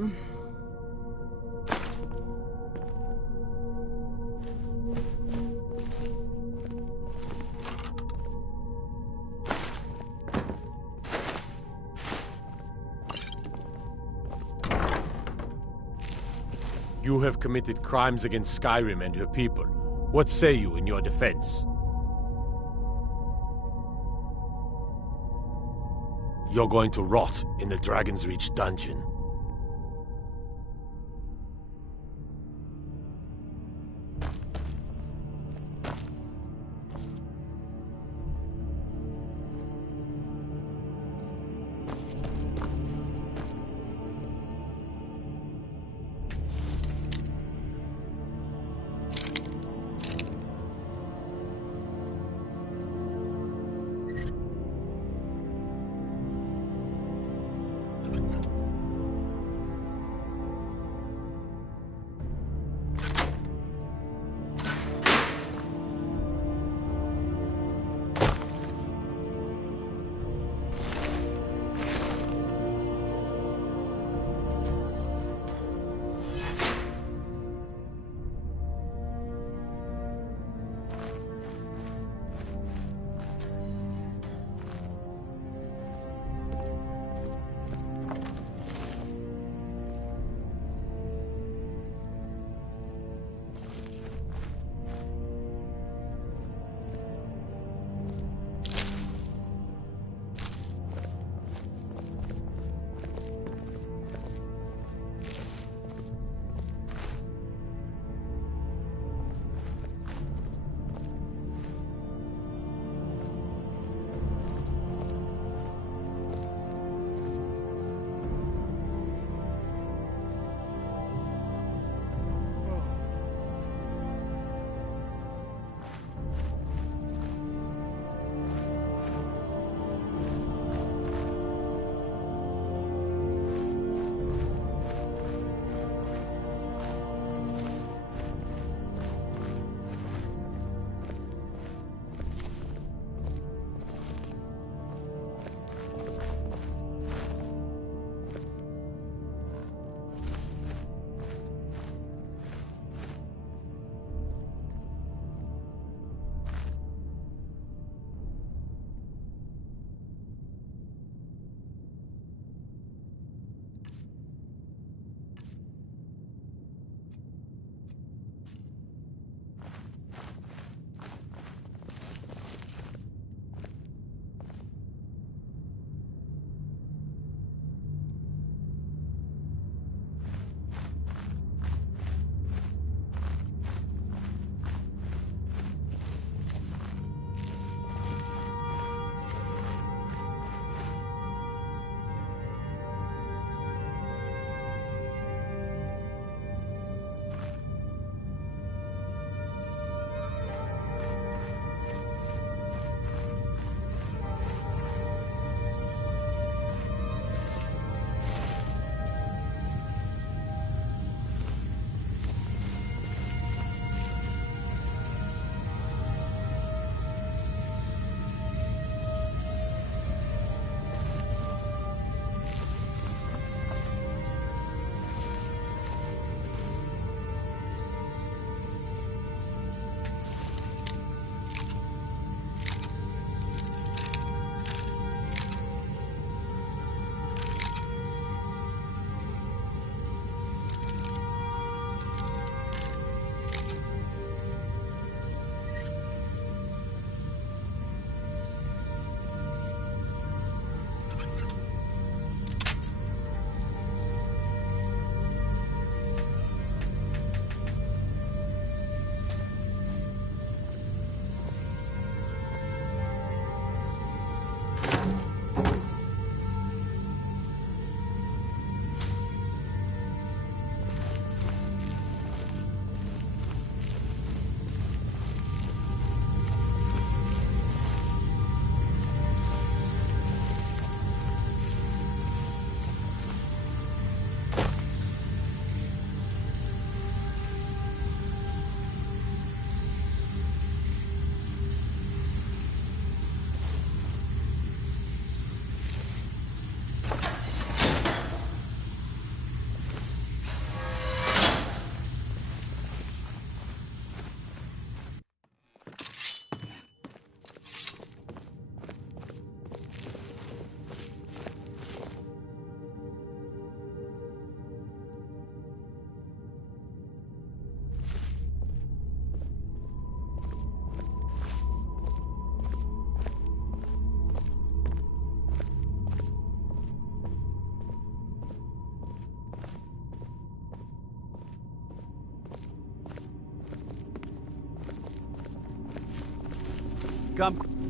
You have committed crimes against Skyrim and her people. What say you in your defense? You're going to rot in the Dragon's Reach dungeon.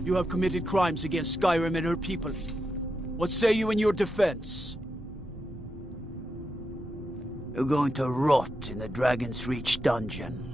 You have committed crimes against Skyrim and her people. What say you in your defense? You're going to rot in the Dragon's Reach dungeon.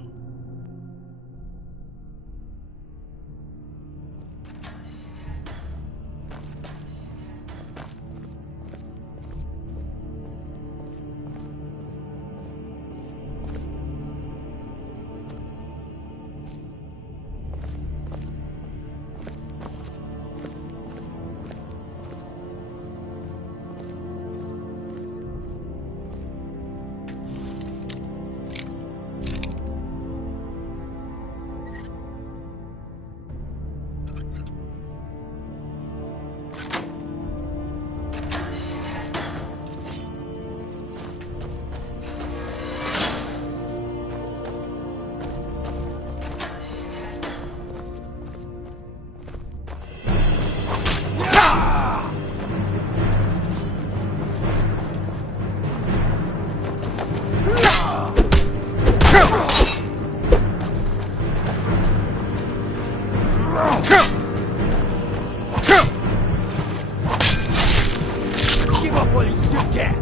Give up while you still can.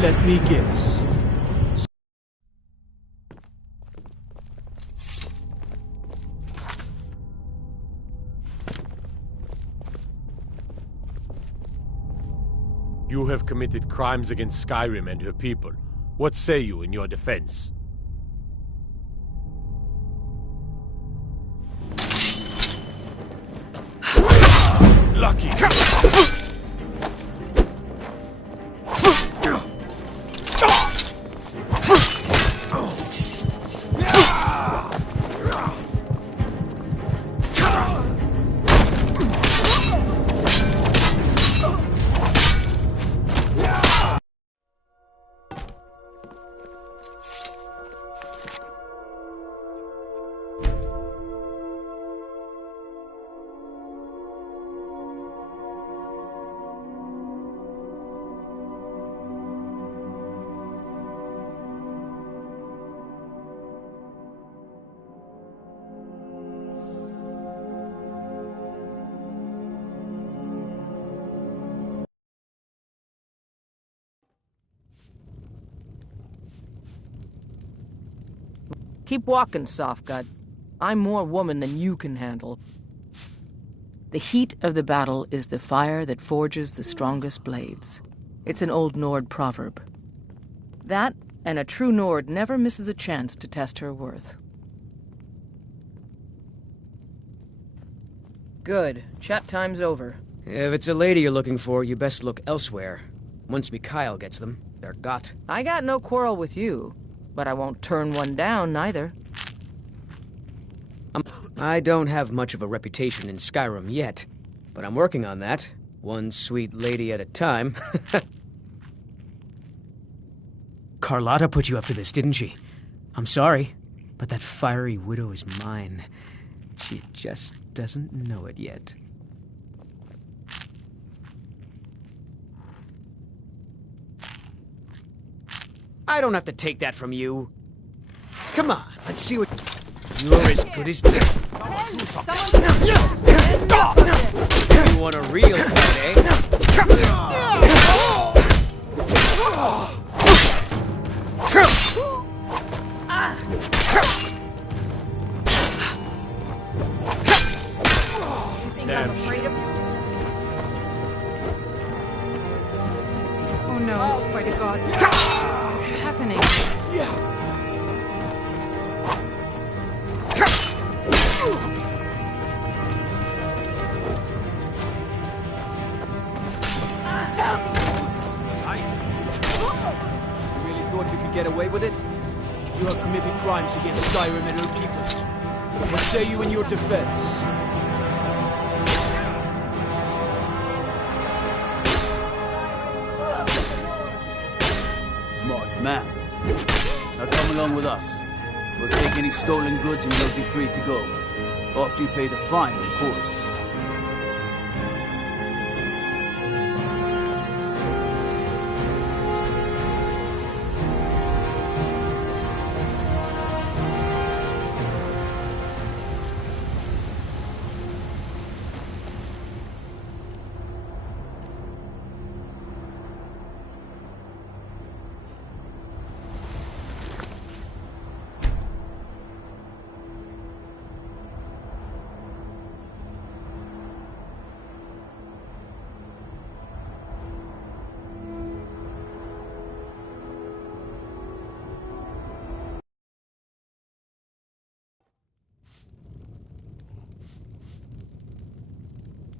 Let me guess. You have committed crimes against Skyrim and her people. What say you in your defense? Lucky! Keep walking, Softgut. I'm more woman than you can handle. The heat of the battle is the fire that forges the strongest blades. It's an old Nord proverb. That, and a true Nord never misses a chance to test her worth. Good. Chat time's over. If it's a lady you're looking for, you best look elsewhere. Once Mikhail gets them, they're got. I got no quarrel with you, but I won't turn one down, neither. I don't have much of a reputation in Skyrim yet, but I'm working on that, one sweet lady at a time. Carlotta put you up to this, didn't she? I'm sorry, but that fiery widow is mine. She just doesn't know it yet. I don't have to take that from you. Come on, let's see what... You're as good as dead. You want a real fight, eh? You think I'm afraid of you? Oh no, by the gods. What's happening? You really thought you could get away with it? You have committed crimes against Skyrim and her people. What say you in your defense? Smart man. Now come along with us. We'll take any stolen goods and you'll be free to go. After you pay the fine, of course.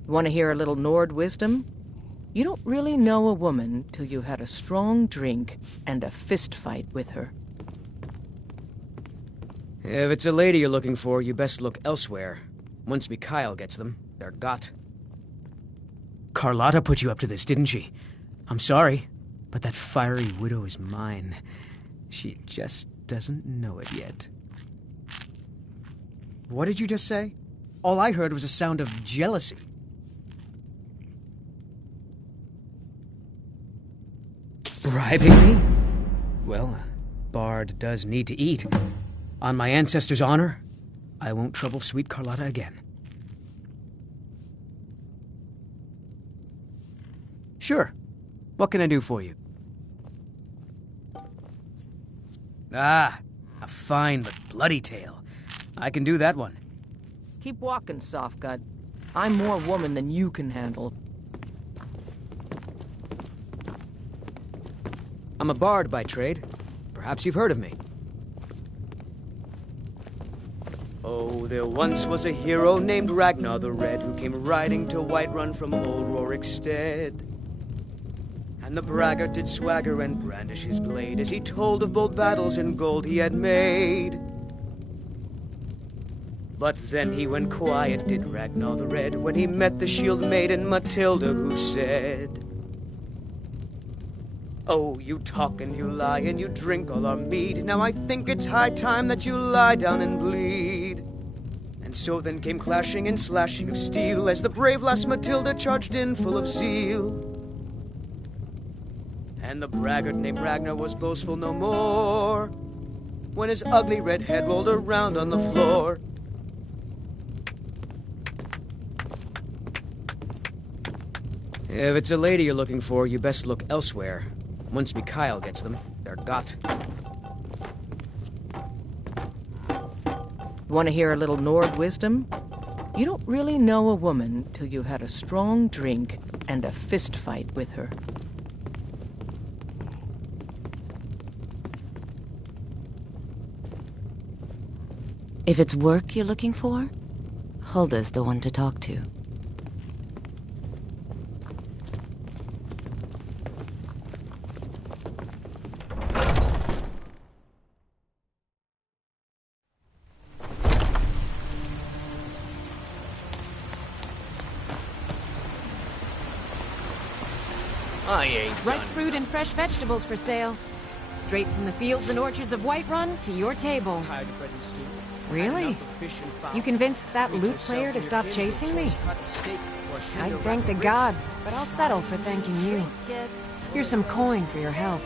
Want to hear a little Nord wisdom? You don't really know a woman till you had a strong drink and a fist fight with her. If it's a lady you're looking for, you best look elsewhere. Once Mikhail gets them, they're got. Carlotta put you up to this, didn't she? I'm sorry, but that fiery widow is mine. She just doesn't know it yet. What did you just say? All I heard was a sound of jealousy. Bribing me? Well, a bard does need to eat. On my ancestors' honor, I won't trouble sweet Carlotta again. Sure. What can I do for you? Ah, a fine but bloody tale. I can do that one. Keep walking, Softgut. I'm more woman than you can handle. I'm a bard by trade. Perhaps you've heard of me. Oh, there once was a hero named Ragnar the Red who came riding to Whiterun from old Rorikstead. And the braggart did swagger and brandish his blade as he told of bold battles and gold he had made. But then he went quiet, did Ragnar the Red, when he met the shield maiden Matilda, who said, "Oh, you talk and you lie and you drink all our mead. Now I think it's high time that you lie down and bleed." And so then came clashing and slashing of steel as the brave lass Matilda charged in full of zeal. And the braggart named Ragnar was boastful no more when his ugly red head rolled around on the floor. If it's a lady you're looking for, you best look elsewhere. Once Mikhail gets them, they're got. Want to hear a little Nord wisdom? You don't really know a woman till you had a strong drink and a fist fight with her. If it's work you're looking for, Hulda's the one to talk to. I ain't Ripe done. fruit and fresh vegetables for sale. Straight from the fields and orchards of Whiterun to your table. Really? You convinced that lute player to stop chasing me? I'd thank the gods, but I'll settle for thanking you. Here's some coin for your help.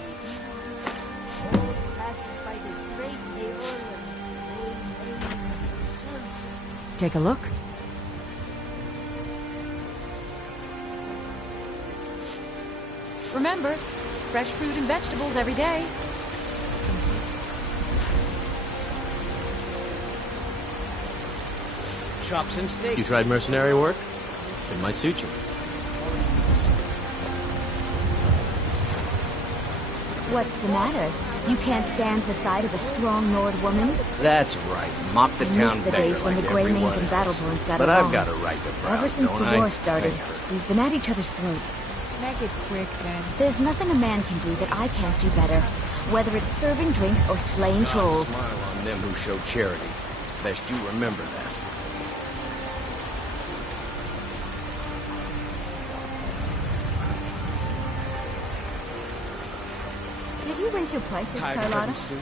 Take a look. Remember, fresh fruit and vegetables every day. Chops and steaks. You tried mercenary work? It might suit you. What's the matter? You can't stand the sight of a strong Nord woman? That's right. Mock the I town miss the beggar days when like the Grey everyone Mains and else. Battleborns got But along. I've got a right to browse, Ever since don't the I? war started, Thank her. we've been at each other's throats. Make it quick, then. There's nothing a man can do that I can't do better. Whether it's serving drinks or slaying trolls. Smile on them who show charity. Best you remember that. Did you raise your prices, Tired of bread Carlotta? and stew?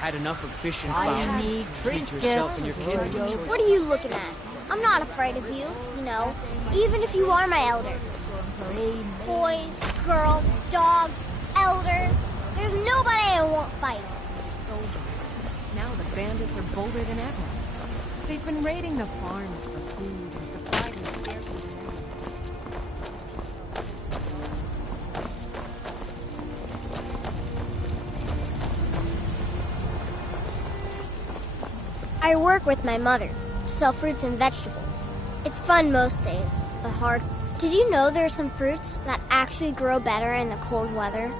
Had enough of fish and I fowl? need Treat yourself and your trinkets. kitchen. What are you looking at? I'm not afraid of you, you know, even if you are my elder. Boys, girls, dogs, elders. There's nobody I won't fight. Soldiers. Now the bandits are bolder than ever. They've been raiding the farms for food and supplies are scarce. I work with my mother, sell fruits and vegetables. It's fun most days, but hard. Did you know there are some fruits that actually grow better in the cold weather?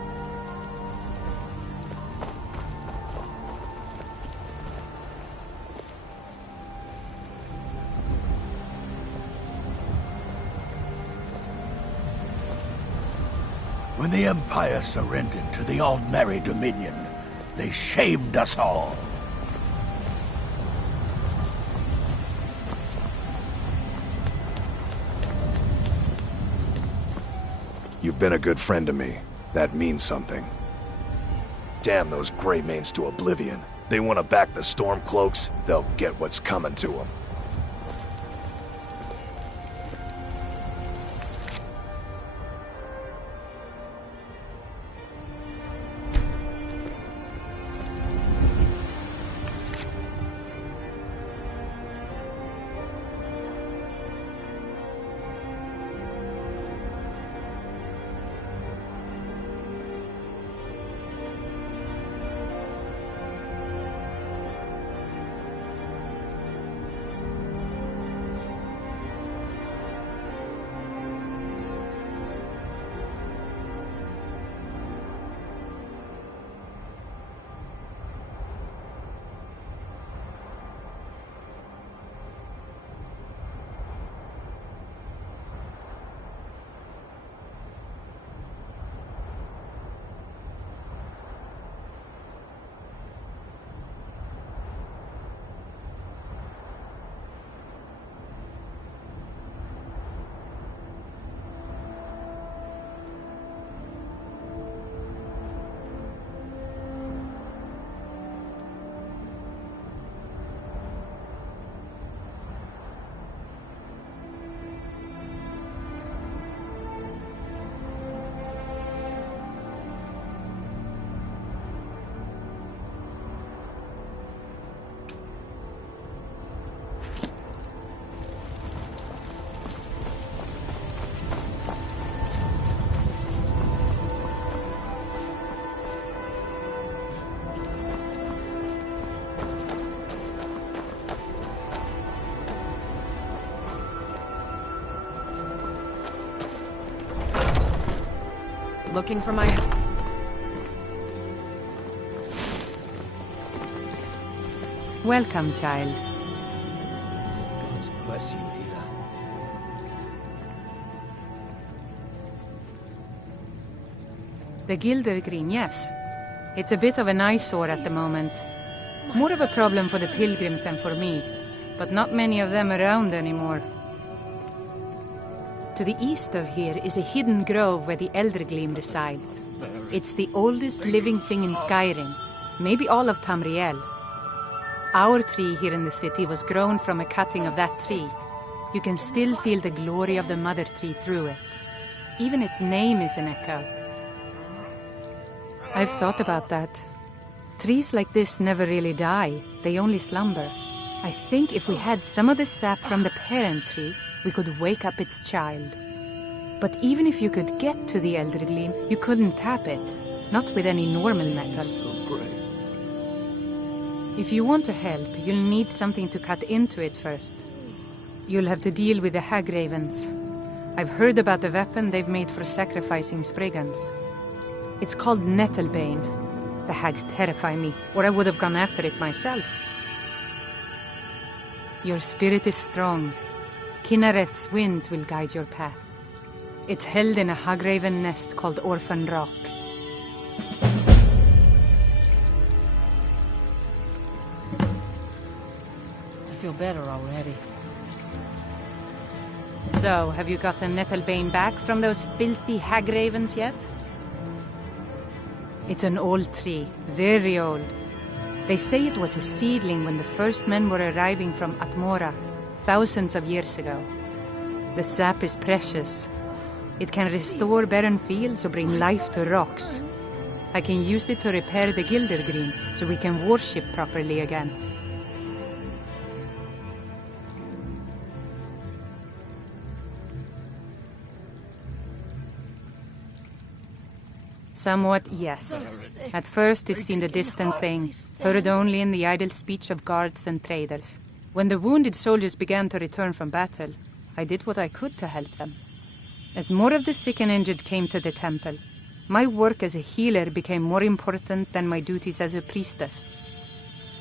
When the Empire surrendered to the Aldmeri Dominion, they shamed us all. You've been a good friend to me. That means something. Damn those Greymanes to oblivion. They want to back the Stormcloaks, they'll get what's coming to them. Looking for my... Welcome, child. God bless you, Hila. The Gildergreen, yes. It's a bit of an eyesore at the moment. More of a problem for the pilgrims than for me, but not many of them around anymore. To the east of here is a hidden grove where the Eldergleam resides. It's the oldest living thing in Skyrim, maybe all of Tamriel. Our tree here in the city was grown from a cutting of that tree. You can still feel the glory of the mother tree through it. Even its name is an echo. I've thought about that. Trees like this never really die, they only slumber. I think if we had some of the sap from the parent tree, we could wake up its child. But even if you could get to the Eldergleam, you couldn't tap it, not with any normal metal. If you want to help, you'll need something to cut into it first. You'll have to deal with the Hagravens. I've heard about the weapon they've made for sacrificing Spriggans. It's called Nettlebane. The hags terrify me, or I would have gone after it myself. Your spirit is strong. Kinnereth's winds will guide your path. It's held in a Hagraven nest called Orphan Rock. I feel better already. So, have you gotten Nettlebane back from those filthy Hagravens yet? It's an old tree, very old. They say it was a seedling when the first men were arriving from Atmora, thousands of years ago. The sap is precious. It can restore barren fields or bring life to rocks. I can use it to repair the Gildergreen, so we can worship properly again. Somewhat, yes. At first it seemed a distant thing, heard only in the idle speech of guards and traders. When the wounded soldiers began to return from battle, I did what I could to help them. As more of the sick and injured came to the temple, my work as a healer became more important than my duties as a priestess.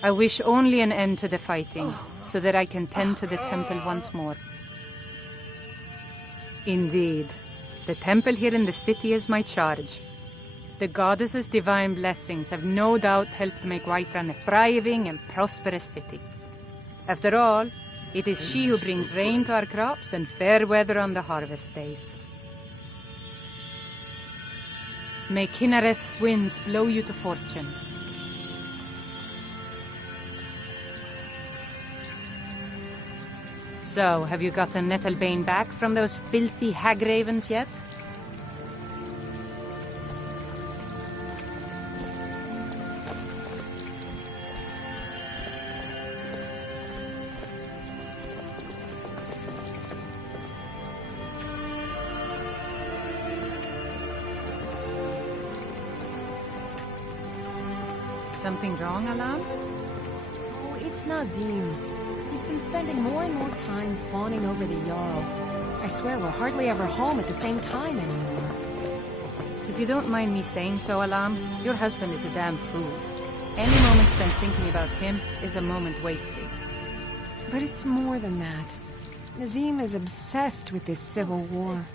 I wish only an end to the fighting, so that I can tend to the temple once more. Indeed. The temple here in the city is my charge. The goddess's divine blessings have no doubt helped make Whiterun a thriving and prosperous city. After all, it is she who brings rain to our crops and fair weather on the harvest days. May Kinnereth's winds blow you to fortune. So, have you gotten Nettlebane back from those filthy hag-ravens yet? Something wrong, Alam? Oh, it's Nazim. He's been spending more and more time fawning over the Jarl. I swear we're hardly ever home at the same time anymore. If you don't mind me saying so, Alam, your husband is a damn fool. Any moment spent thinking about him is a moment wasted. But it's more than that. Nazim is obsessed with this civil war,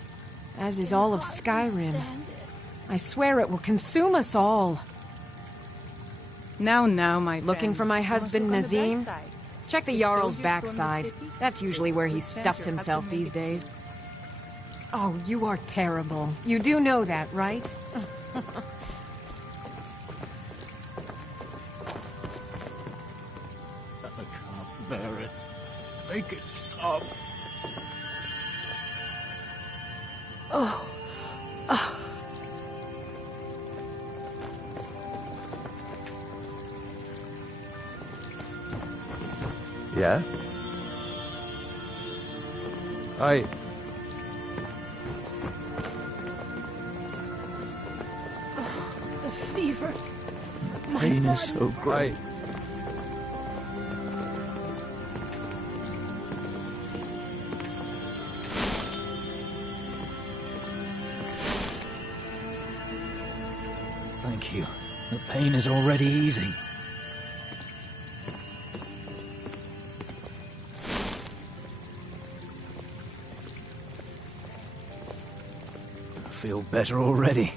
as is all of Skyrim. I swear it will consume us all. Now, my friend. Looking for my husband, Nazim? Check the Jarl's backside. That's usually where he stuffs himself these days. Oh, you are terrible. You do know that, right? I can't bear it. Make it stop. Oh. Yeah? The fever. Pain is so great. Thank you. The pain is already easing. I feel better already.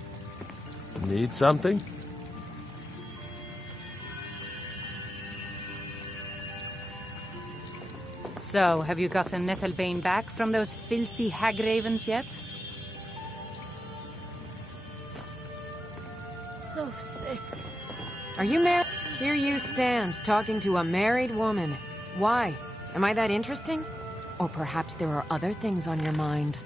Need something? So, have you gotten Nettlebane back from those filthy hag-ravens yet? So sick. Are you married? Here you stand, talking to a married woman. Why? Am I that interesting? Or perhaps there are other things on your mind?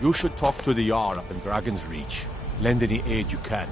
You should talk to the Jarl up in Dragon's Reach. Lend any aid you can.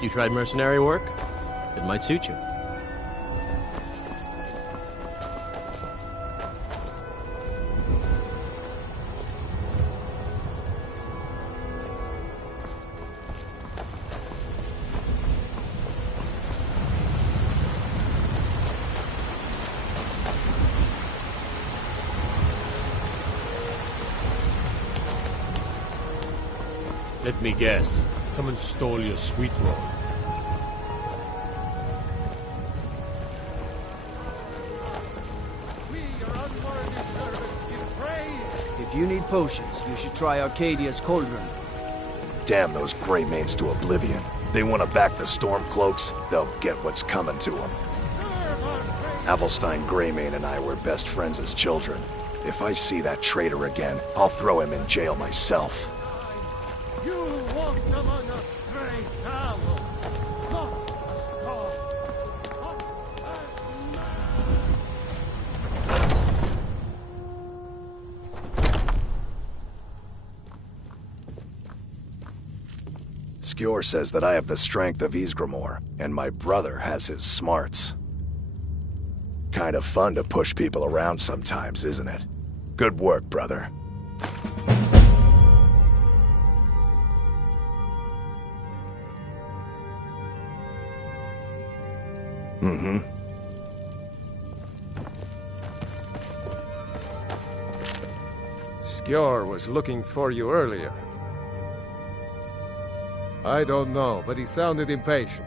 You tried mercenary work? It might suit you. Let me guess. Someone stole your sweet roll. If you need potions, you should try Arcadia's cauldron. Damn those Greymanes to oblivion. They want to back the Stormcloaks, they'll get what's coming to them. Avelstein Greymane and I were best friends as children. If I see that traitor again, I'll throw him in jail myself. You walked among us stray owls, not as God, not as Skjor says that I have the strength of Ysgramor, and my brother has his smarts. Kind of fun to push people around sometimes, isn't it? Good work, brother. Mm-hmm. Skjor was looking for you earlier. I don't know, but he sounded impatient.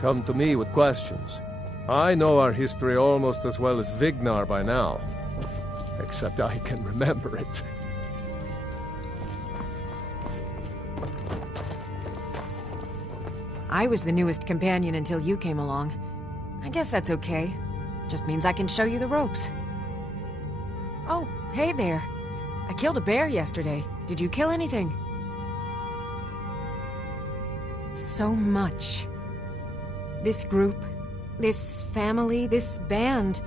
Come to me with questions. I know our history almost as well as Vignar by now. Except I can remember it. I was the newest companion until you came along. I guess that's okay. Just means I can show you the ropes. Oh, hey there. I killed a bear yesterday. Did you kill anything? So much. This group, this family, this band.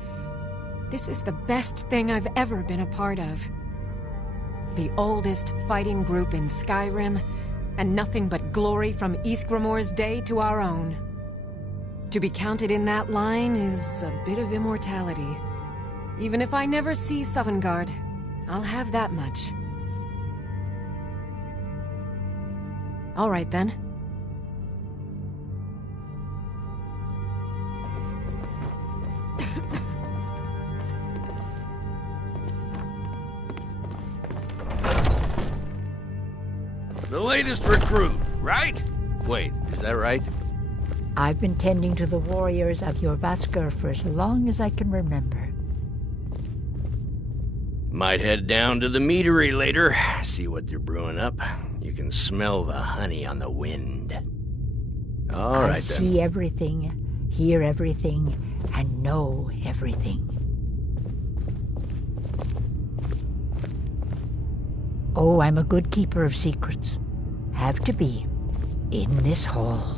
This is the best thing I've ever been a part of. The oldest fighting group in Skyrim, and nothing but glory from Ysgramor's day to our own. To be counted in that line is a bit of immortality. Even if I never see Sovngarde, I'll have that much. All right then. The latest recruit, right? Wait, is that right? I've been tending to the warriors of your Vasker for as long as I can remember. Might head down to the meadery later, see what they're brewing up. You can smell the honey on the wind. All right, then. I see everything, hear everything, and know everything. Oh, I'm a good keeper of secrets. Have to be. In this hall.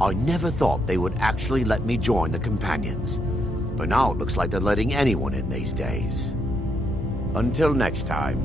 I never thought they would actually let me join the Companions. But now it looks like they're letting anyone in these days. Until next time.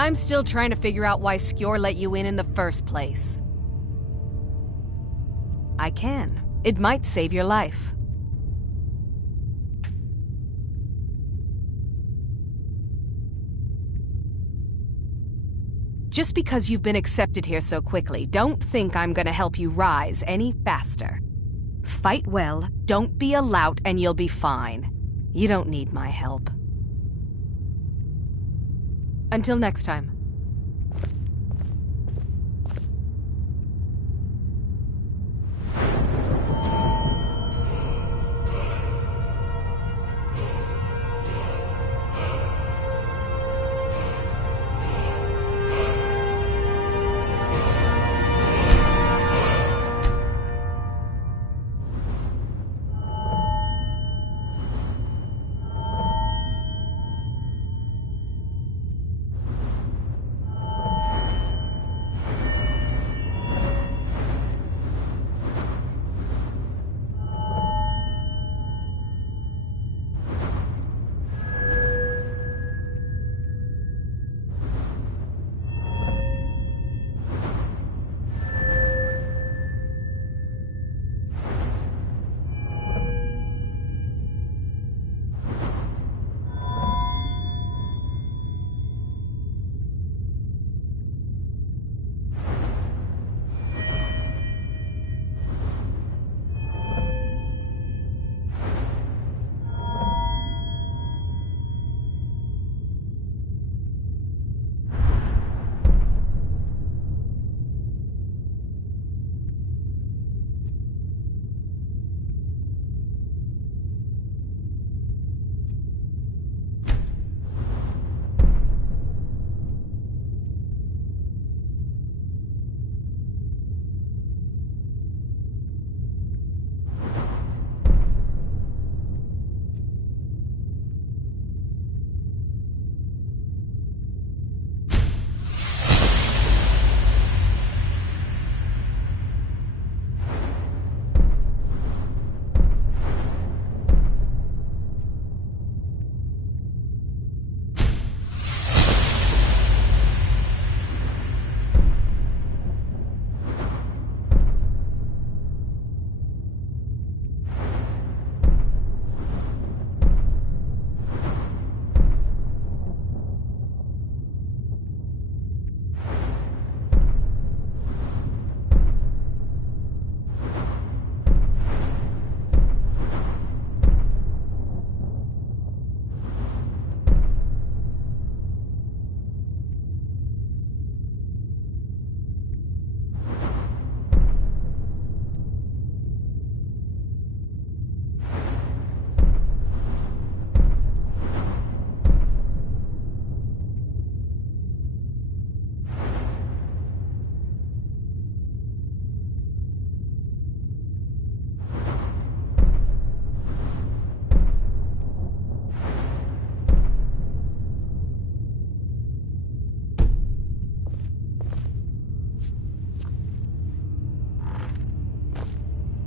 I'm still trying to figure out why Skjor let you in the first place. I can. It might save your life. Just because you've been accepted here so quickly, don't think I'm gonna help you rise any faster. Fight well, don't be a lout, and you'll be fine. You don't need my help. Until next time.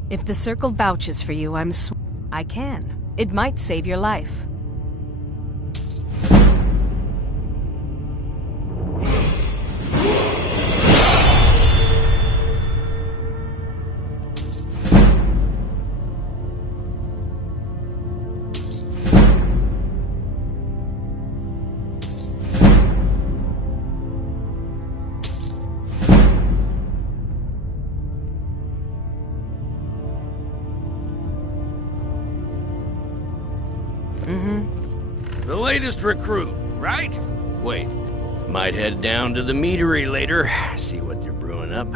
If the Circle vouches for you, I can. It might save your life. The latest recruit, right? Wait, might head down to the meadery later, see what they're brewing up.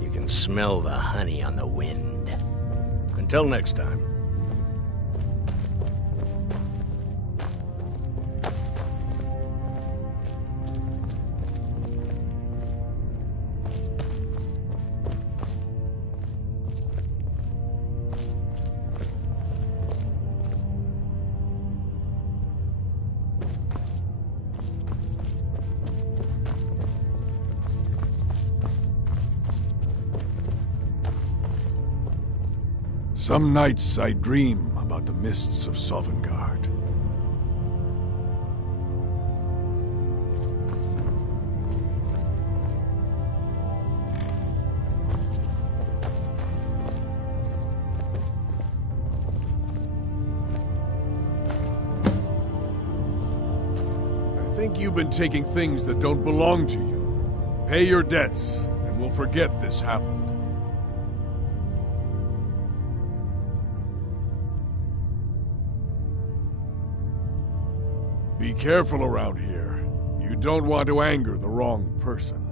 You can smell the honey on the wind. Until next time. Some nights I dream about the mists of Sovngarde. you've been taking things that don't belong to you. Pay your debts, and we'll forget this happened. Be careful around here. You don't want to anger the wrong person.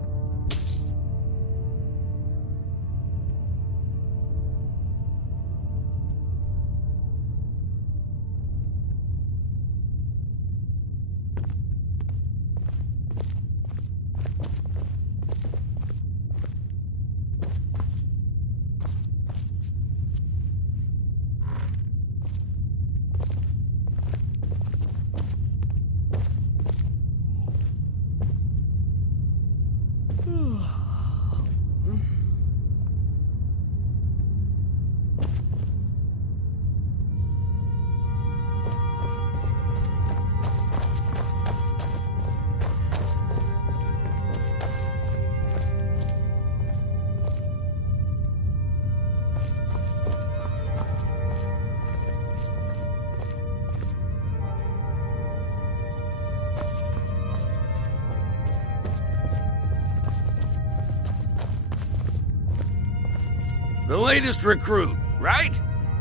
The latest recruit, right?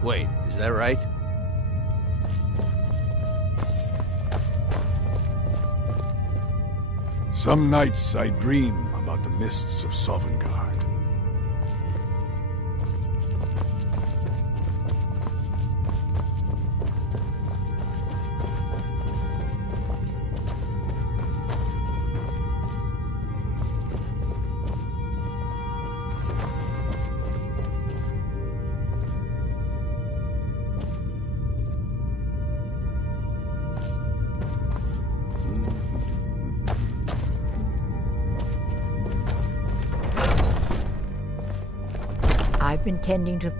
Wait, is that right? Some nights I dream about the mists of Sovngarde. I've been tending to...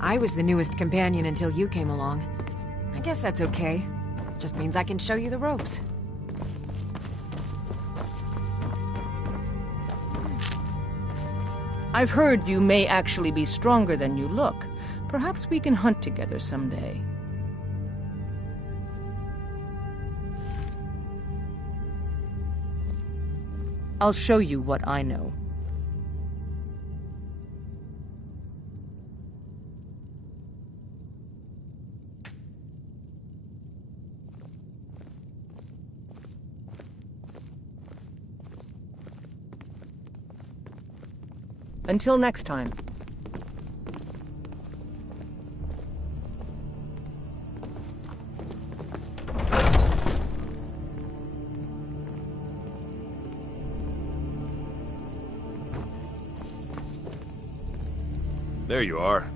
I was the newest companion until you came along. I guess that's okay. Just means I can show you the ropes. I've heard you may actually be stronger than you look. Perhaps we can hunt together someday. I'll show you what I know. Until next time. There you are.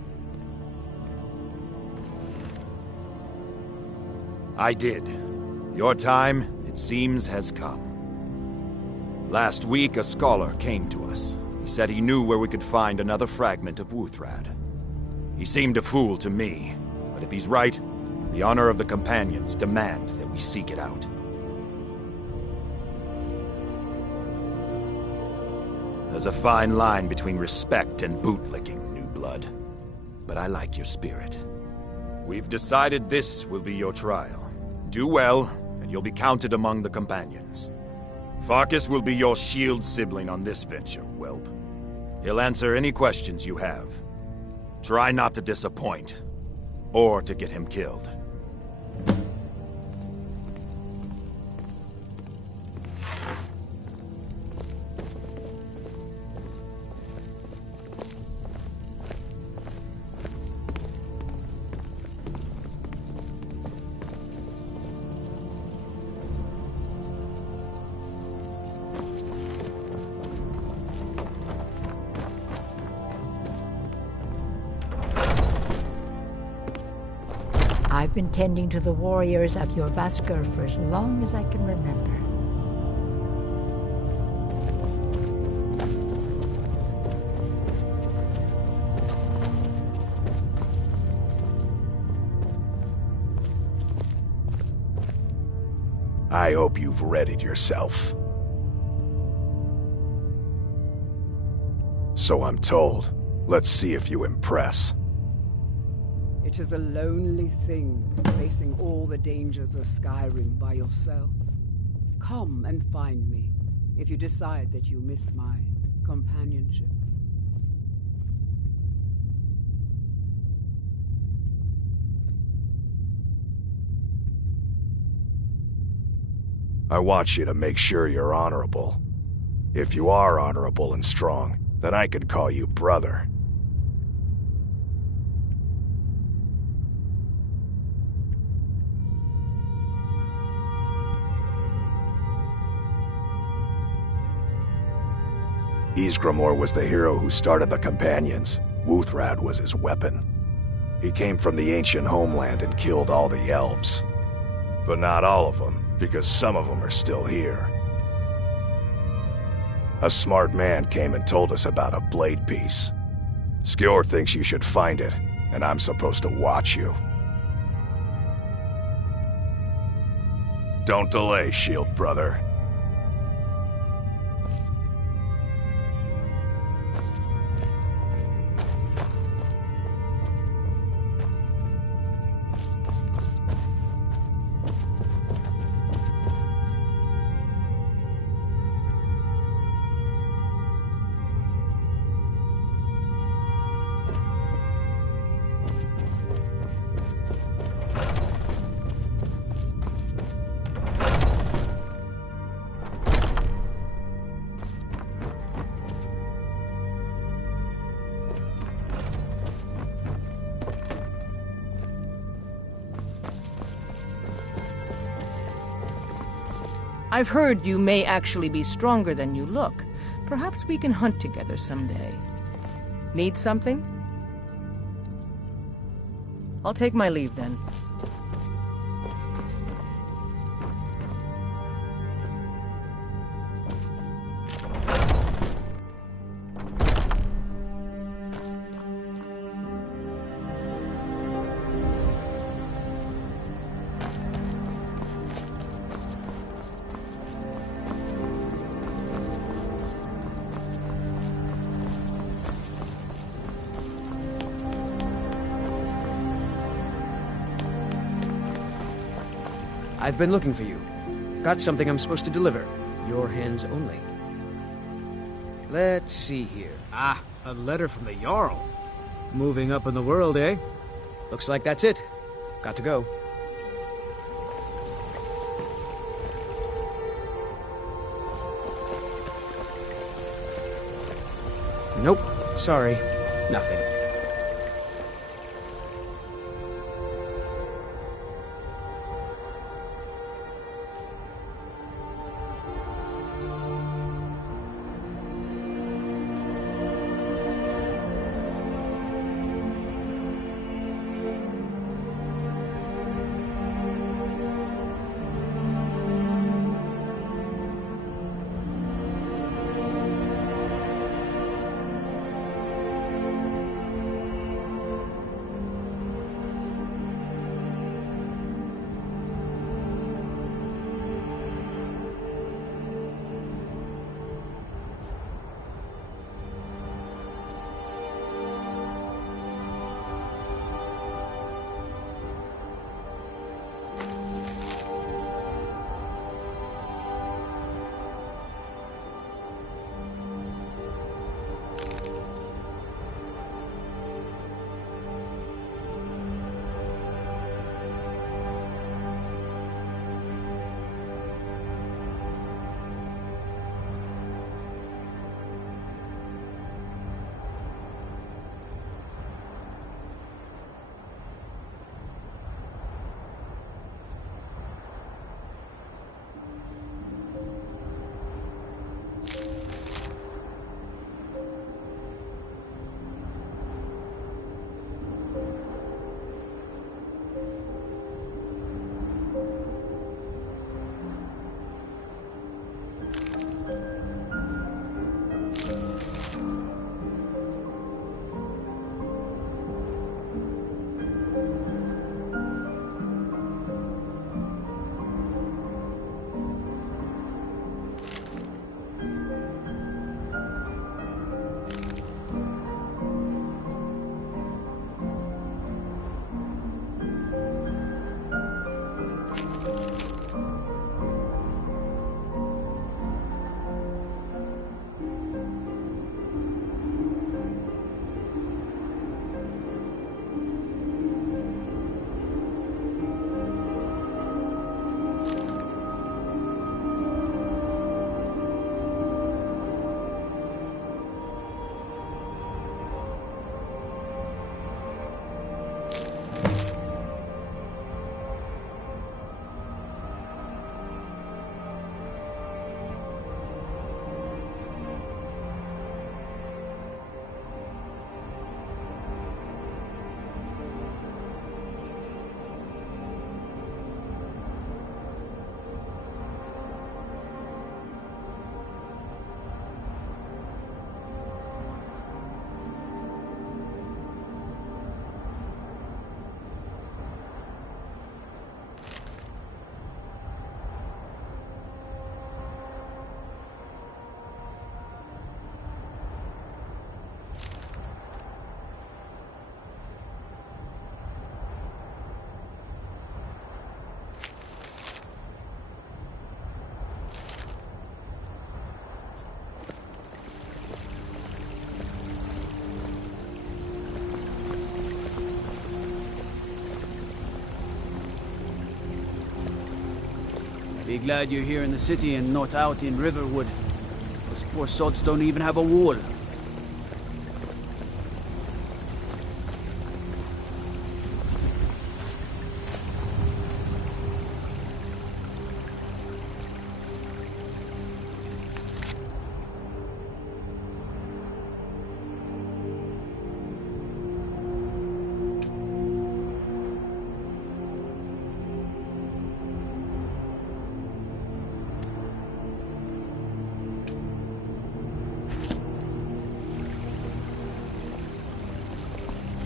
I did. Your time, it seems, has come. Last week, a scholar came to us. He said he knew where we could find another fragment of Wuthrad. He seemed a fool to me, but if he's right, the honor of the Companions demand that we seek it out. There's a fine line between respect and bootlicking, new blood. But I like your spirit. We've decided this will be your trial. Do well, and you'll be counted among the Companions. Farkas will be your shield sibling on this venture, whelp. He'll answer any questions you have. Try not to disappoint, or to get him killed. I've been tending to the warriors of your Vaskr for as long as I can remember. I hope you've readied yourself. So I'm told. Let's see if you impress. It is a lonely thing, facing all the dangers of Skyrim by yourself. Come and find me, if you decide that you miss my companionship. I want you to make sure you're honorable. If you are honorable and strong, then I can call you brother. Ysgramor was the hero who started the Companions. Wuthrad was his weapon. He came from the ancient homeland and killed all the elves. But not all of them, because some of them are still here. A smart man came and told us about a blade piece. Skjor thinks you should find it, and I'm supposed to watch you. Don't delay, Shield Brother. I've heard you may actually be stronger than you look. Perhaps we can hunt together someday. Need something? I'll take my leave then. I've been looking for you. Got something I'm supposed to deliver. Your hands only. Let's see here. Ah, a letter from the Jarl. Moving up in the world, eh? Looks like that's it. Got to go. Nope. Sorry. Nothing. Be glad you're here in the city and not out in Riverwood. Those poor sods don't even have a wall.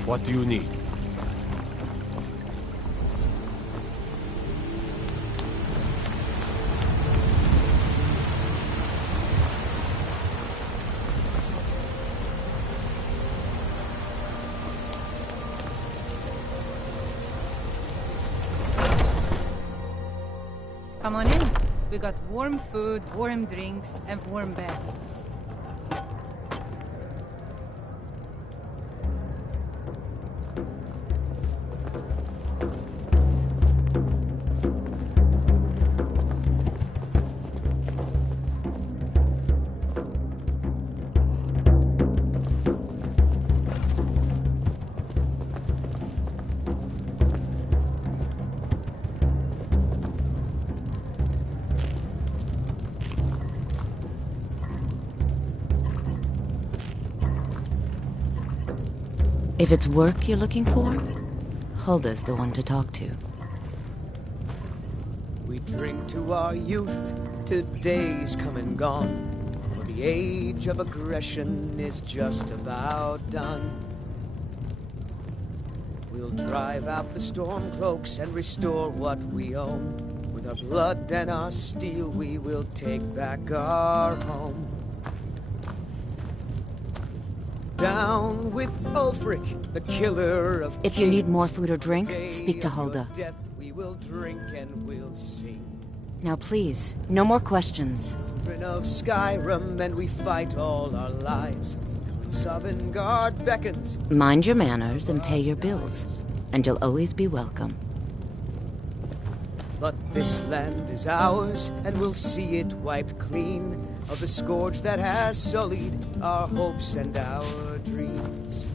What do you need? Come on in. We got warm food, warm drinks, and warm beds. If it's work you're looking for, Hulda's the one to talk to. We drink to our youth, to days come and gone, for the age of aggression is just about done. We'll drive out the storm cloaks and restore what we own. With our blood and our steel we will take back our home. Down with Ulfric, the killer of If you need more food or kings. drink, Day speak to of Hulda. your death we will drink and we'll sing. Now please, no more questions. Children of Skyrim, and we fight all our lives. When Sovngarde beckons, Mind your manners and pay your bills, and you'll always be welcome. but this land is ours, and we'll see it wiped clean of the scourge that has sullied our hopes and our dreams.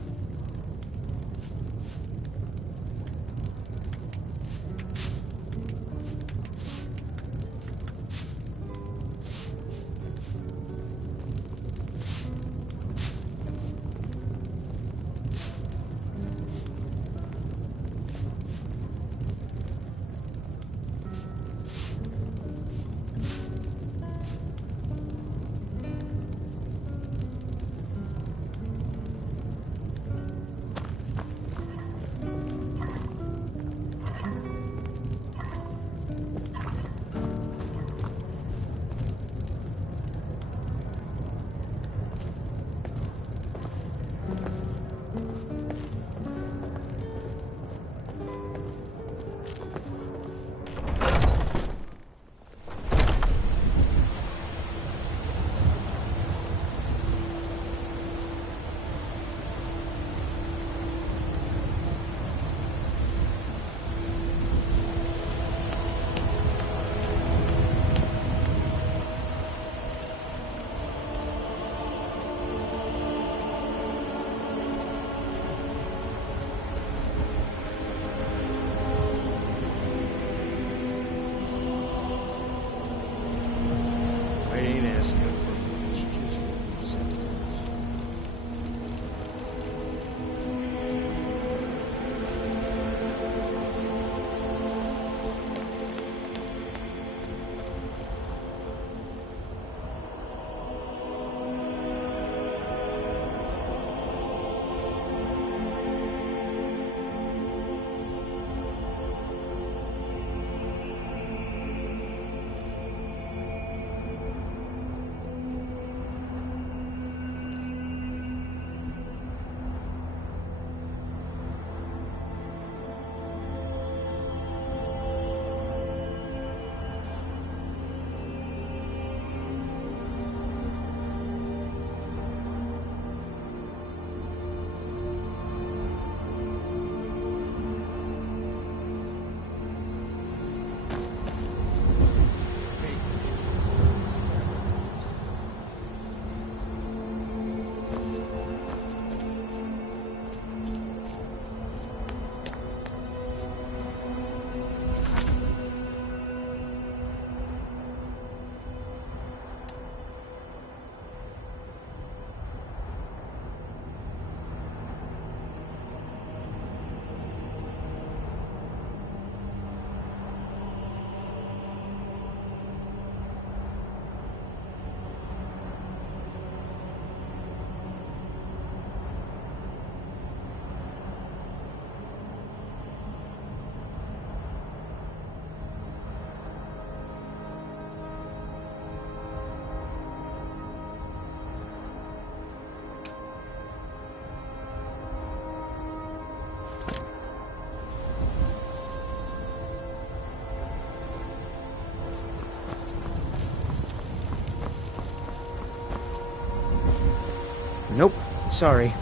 Sorry,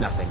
nothing.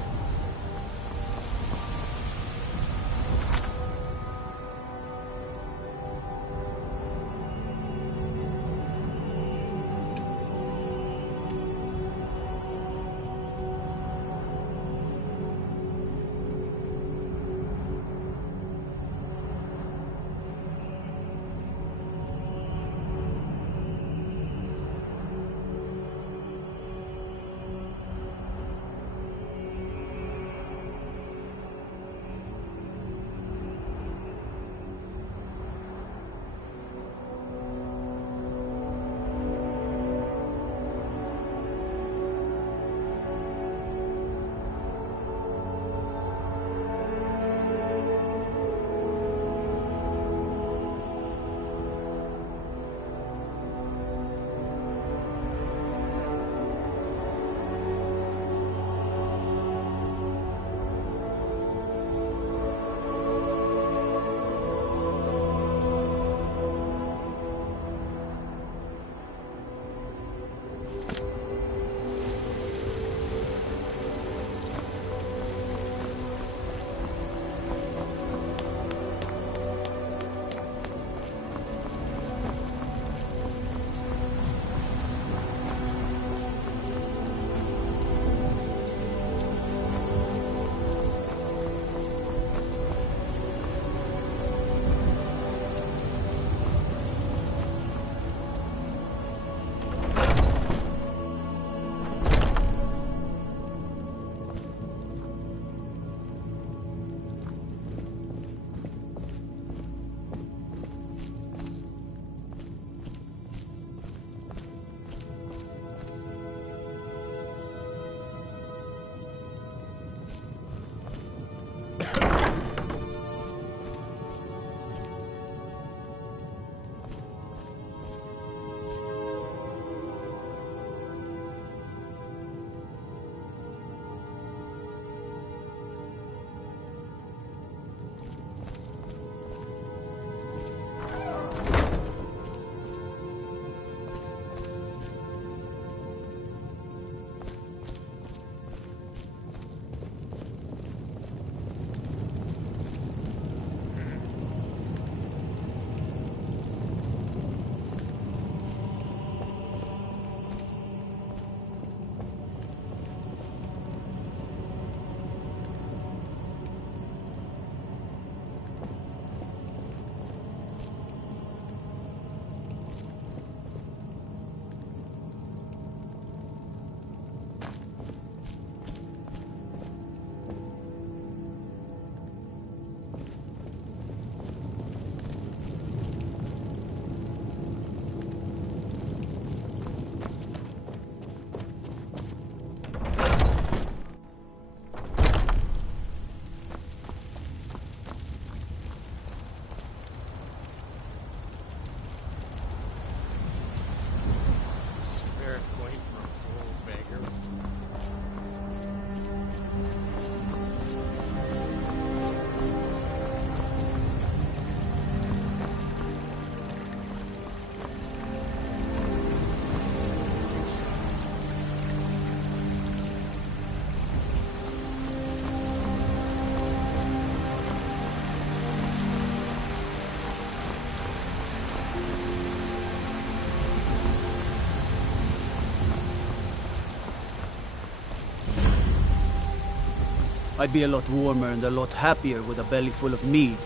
I'd be a lot warmer and a lot happier with a belly full of mead.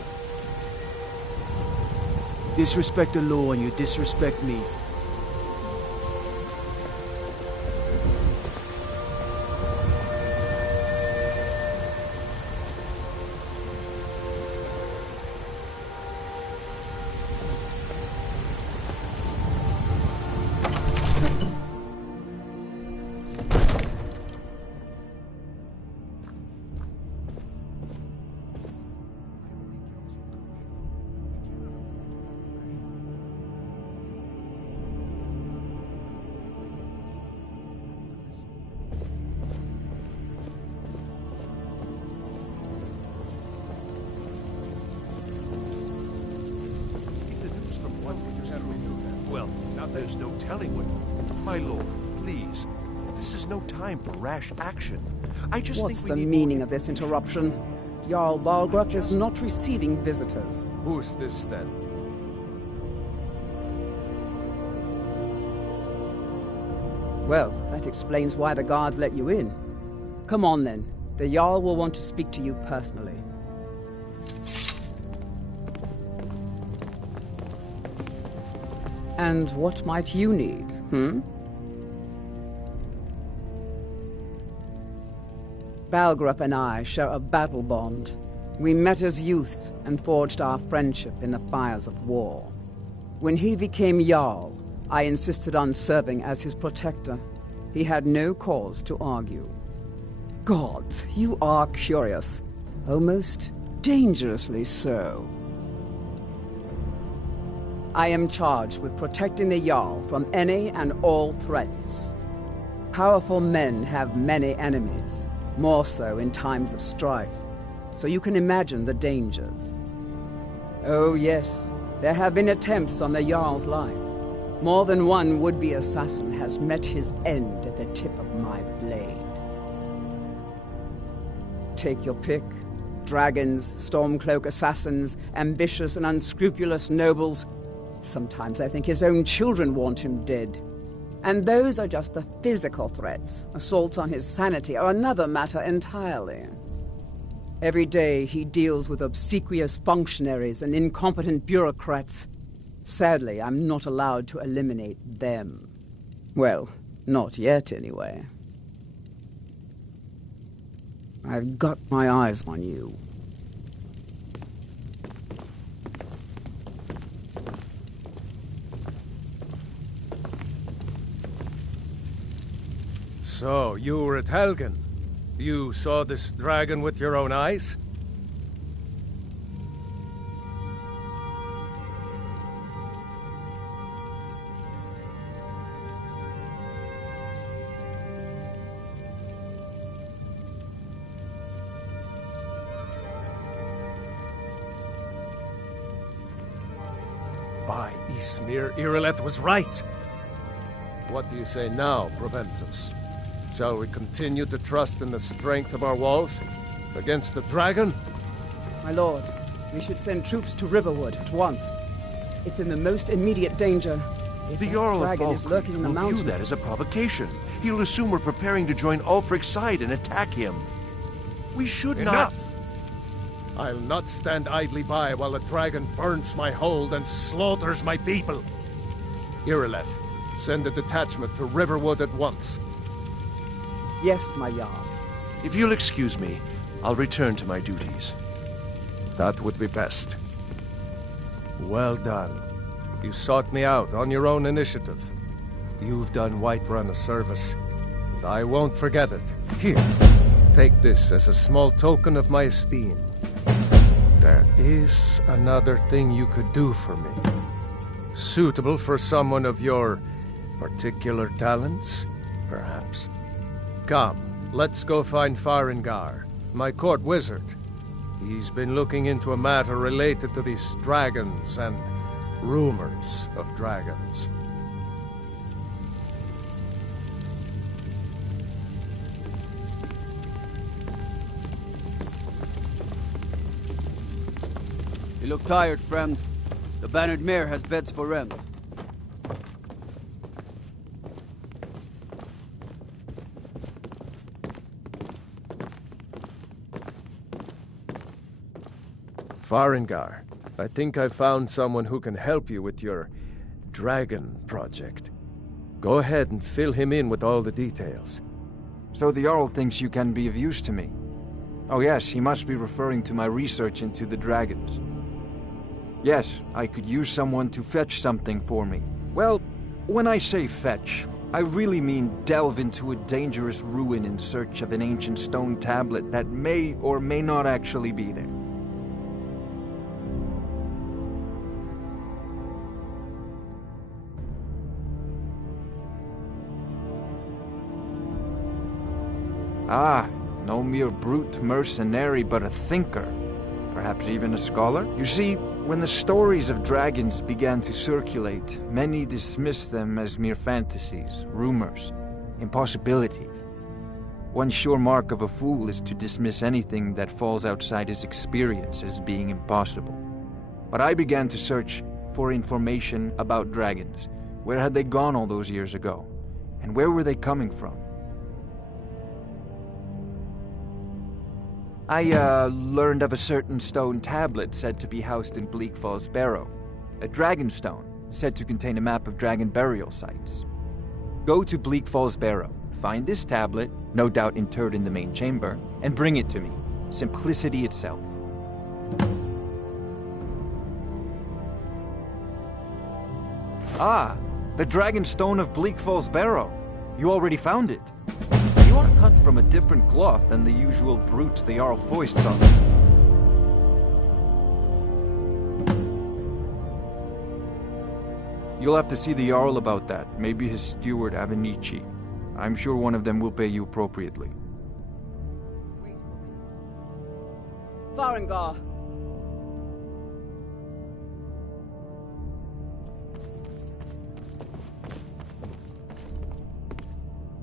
Disrespect the law and you disrespect me. Well, now there's no telling what... My lord, please, This is no time for rash action. I just What's think the we need meaning of this interruption? Jarl Balgruck is not receiving visitors. Who's this then? Well, that explains why the guards let you in. Come on then. The Jarl will want to speak to you personally. And what might you need, Balgrup and I share a battle bond. We met as youths and forged our friendship in the fires of war. When he became Jarl, I insisted on serving as his protector. He had no cause to argue. Gods, you are curious. Almost dangerously so. I am charged with protecting the Jarl from any and all threats. Powerful men have many enemies, more so in times of strife, so you can imagine the dangers. Oh yes, there have been attempts on the Jarl's life. More than one would-be assassin has met his end at the tip of my blade. Take your pick. Dragons, Stormcloak assassins, ambitious and unscrupulous nobles. Sometimes I think his own children want him dead. And those are just the physical threats. Assaults on his sanity are another matter entirely. Every day he deals with obsequious functionaries and incompetent bureaucrats. Sadly, I'm not allowed to eliminate them. Well, not yet anyway. I've got my eyes on you. So, you were at Helgen. You saw this dragon with your own eyes? By Ysmir, Irileth was right. What do you say now, Proventus? Shall we continue to trust in the strength of our walls against the dragon? My lord, we should send troops to Riverwood at once. It's in the most immediate danger. If The Jarl of dragon is lurking in the will mountains. view that as a provocation. He'll assume we're preparing to join Ulfric's side and attack him. We should Enough! I'll not stand idly by while the dragon burns my hold and slaughters my people. Irileth, send a detachment to Riverwood at once. Yes, my Jarl. If you'll excuse me, I'll return to my duties. That would be best. Well done. You sought me out on your own initiative. You've done Whiterun a service, and I won't forget it. Here, take this as a small token of my esteem. There is another thing you could do for me. Suitable for someone of your particular talents, perhaps. Come, let's go find Farengar, my court wizard. He's been looking into a matter related to these dragons and rumors of dragons. You look tired, friend. The Bannered Mare has beds for rent. Farengar, I think I've found someone who can help you with your dragon project. Go ahead and fill him in with all the details. So the Jarl thinks you can be of use to me. Oh yes, he must be referring to my research into the dragons. Yes, I could use someone to fetch something for me. Well, when I say fetch, I really mean delve into a dangerous ruin in search of an ancient stone tablet that may or may not actually be there. Ah, no mere brute mercenary, but a thinker. Perhaps even a scholar? You see, when the stories of dragons began to circulate, many dismissed them as mere fantasies, rumors. impossibilities. One sure mark of a fool is to dismiss anything that falls outside his experience as being impossible. But I began to search for information about dragons. Where had they gone all those years ago? And where were they coming from? I learned of a certain stone tablet said to be housed in Bleak Falls Barrow. A dragon stone said to contain a map of dragon burial sites. Go to Bleak Falls Barrow, find this tablet, no doubt interred in the main chamber, and bring it to me. Simplicity itself. Ah, the Dragon Stone of Bleak Falls Barrow. You already found it. You are cut from a different cloth than the usual brutes the Jarl foists on them. You'll have to see the Jarl about that. Maybe his steward, Avenici. I'm sure one of them will pay you appropriately. Farengar!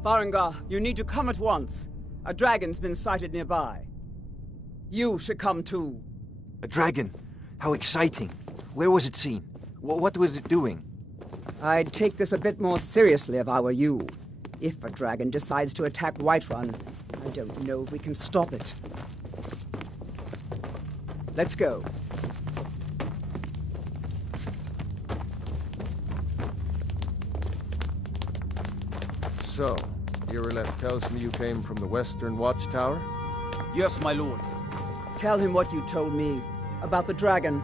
Farengar, you need to come at once. A dragon's been sighted nearby. You should come too. A dragon? How exciting. Where was it seen? What was it doing? I'd take this a bit more seriously if I were you. If a dragon decides to attack Whiterun, I don't know if we can stop it. Let's go. So, Irileth tells me you came from the Western Watchtower? Yes, my lord. Tell him what you told me about the dragon.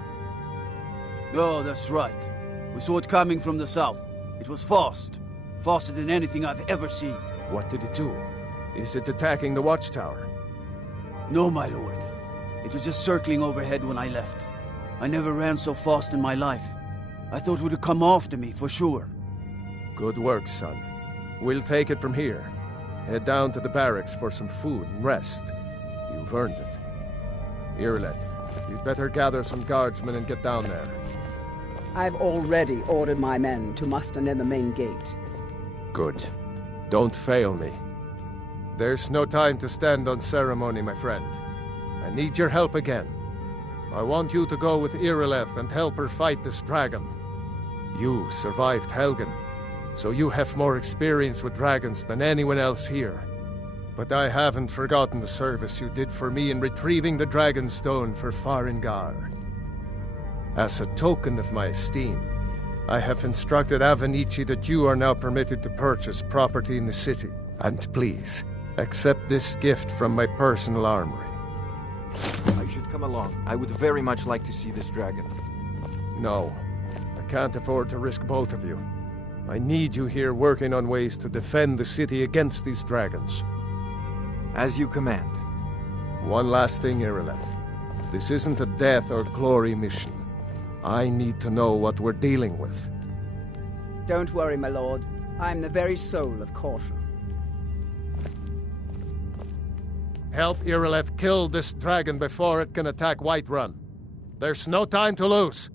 Oh, that's right. We saw it coming from the south. It was fast. Faster than anything I've ever seen. What did it do? Is it attacking the Watchtower? No, my lord. It was just circling overhead when I left. I never ran so fast in my life. I thought it would come after me, for sure. Good work, son. We'll take it from here. Head down to the barracks for some food and rest. You've earned it. Irileth, you'd better gather some guardsmen and get down there. I've already ordered my men to muster near the main gate. Good. Don't fail me. There's no time to stand on ceremony, my friend. I need your help again. I want you to go with Irileth and help her fight this dragon. You survived Helgen, so you have more experience with dragons than anyone else here. But I haven't forgotten the service you did for me in retrieving the Dragon Stone for Farengar. As a token of my esteem, I have instructed Avenici that you are now permitted to purchase property in the city. And please, accept this gift from my personal armory. I should come along. I would very much like to see this dragon. No, I can't afford to risk both of you. I need you here working on ways to defend the city against these dragons. As you command. One last thing, Irileth. This isn't a death or glory mission. I need to know what we're dealing with. Don't worry, my lord. I'm the very soul of caution. Help Irileth kill this dragon before it can attack Whiterun. There's no time to lose.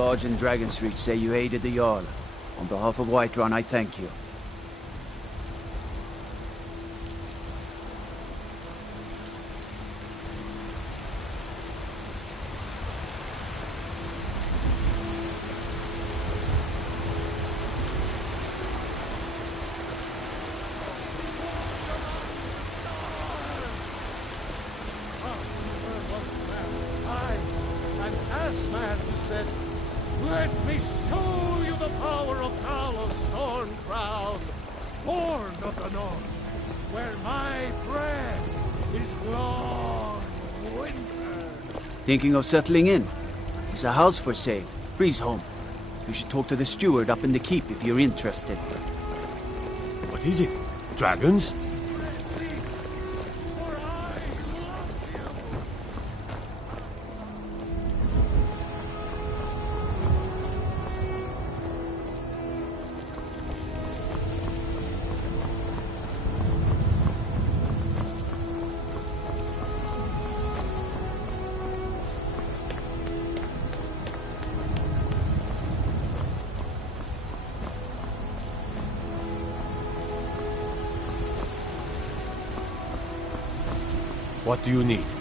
guards in Dragon Street say you aided the Jarl. On behalf of Whiterun, I thank you. Man who said, "Let me show you the power of Talos Stormcrown, born of the north, where my bread is long winter." Thinking of settling in? There's a house for sale. Breeze home. You should talk to the steward up in the keep if you're interested. What is it? Dragons? What do you need?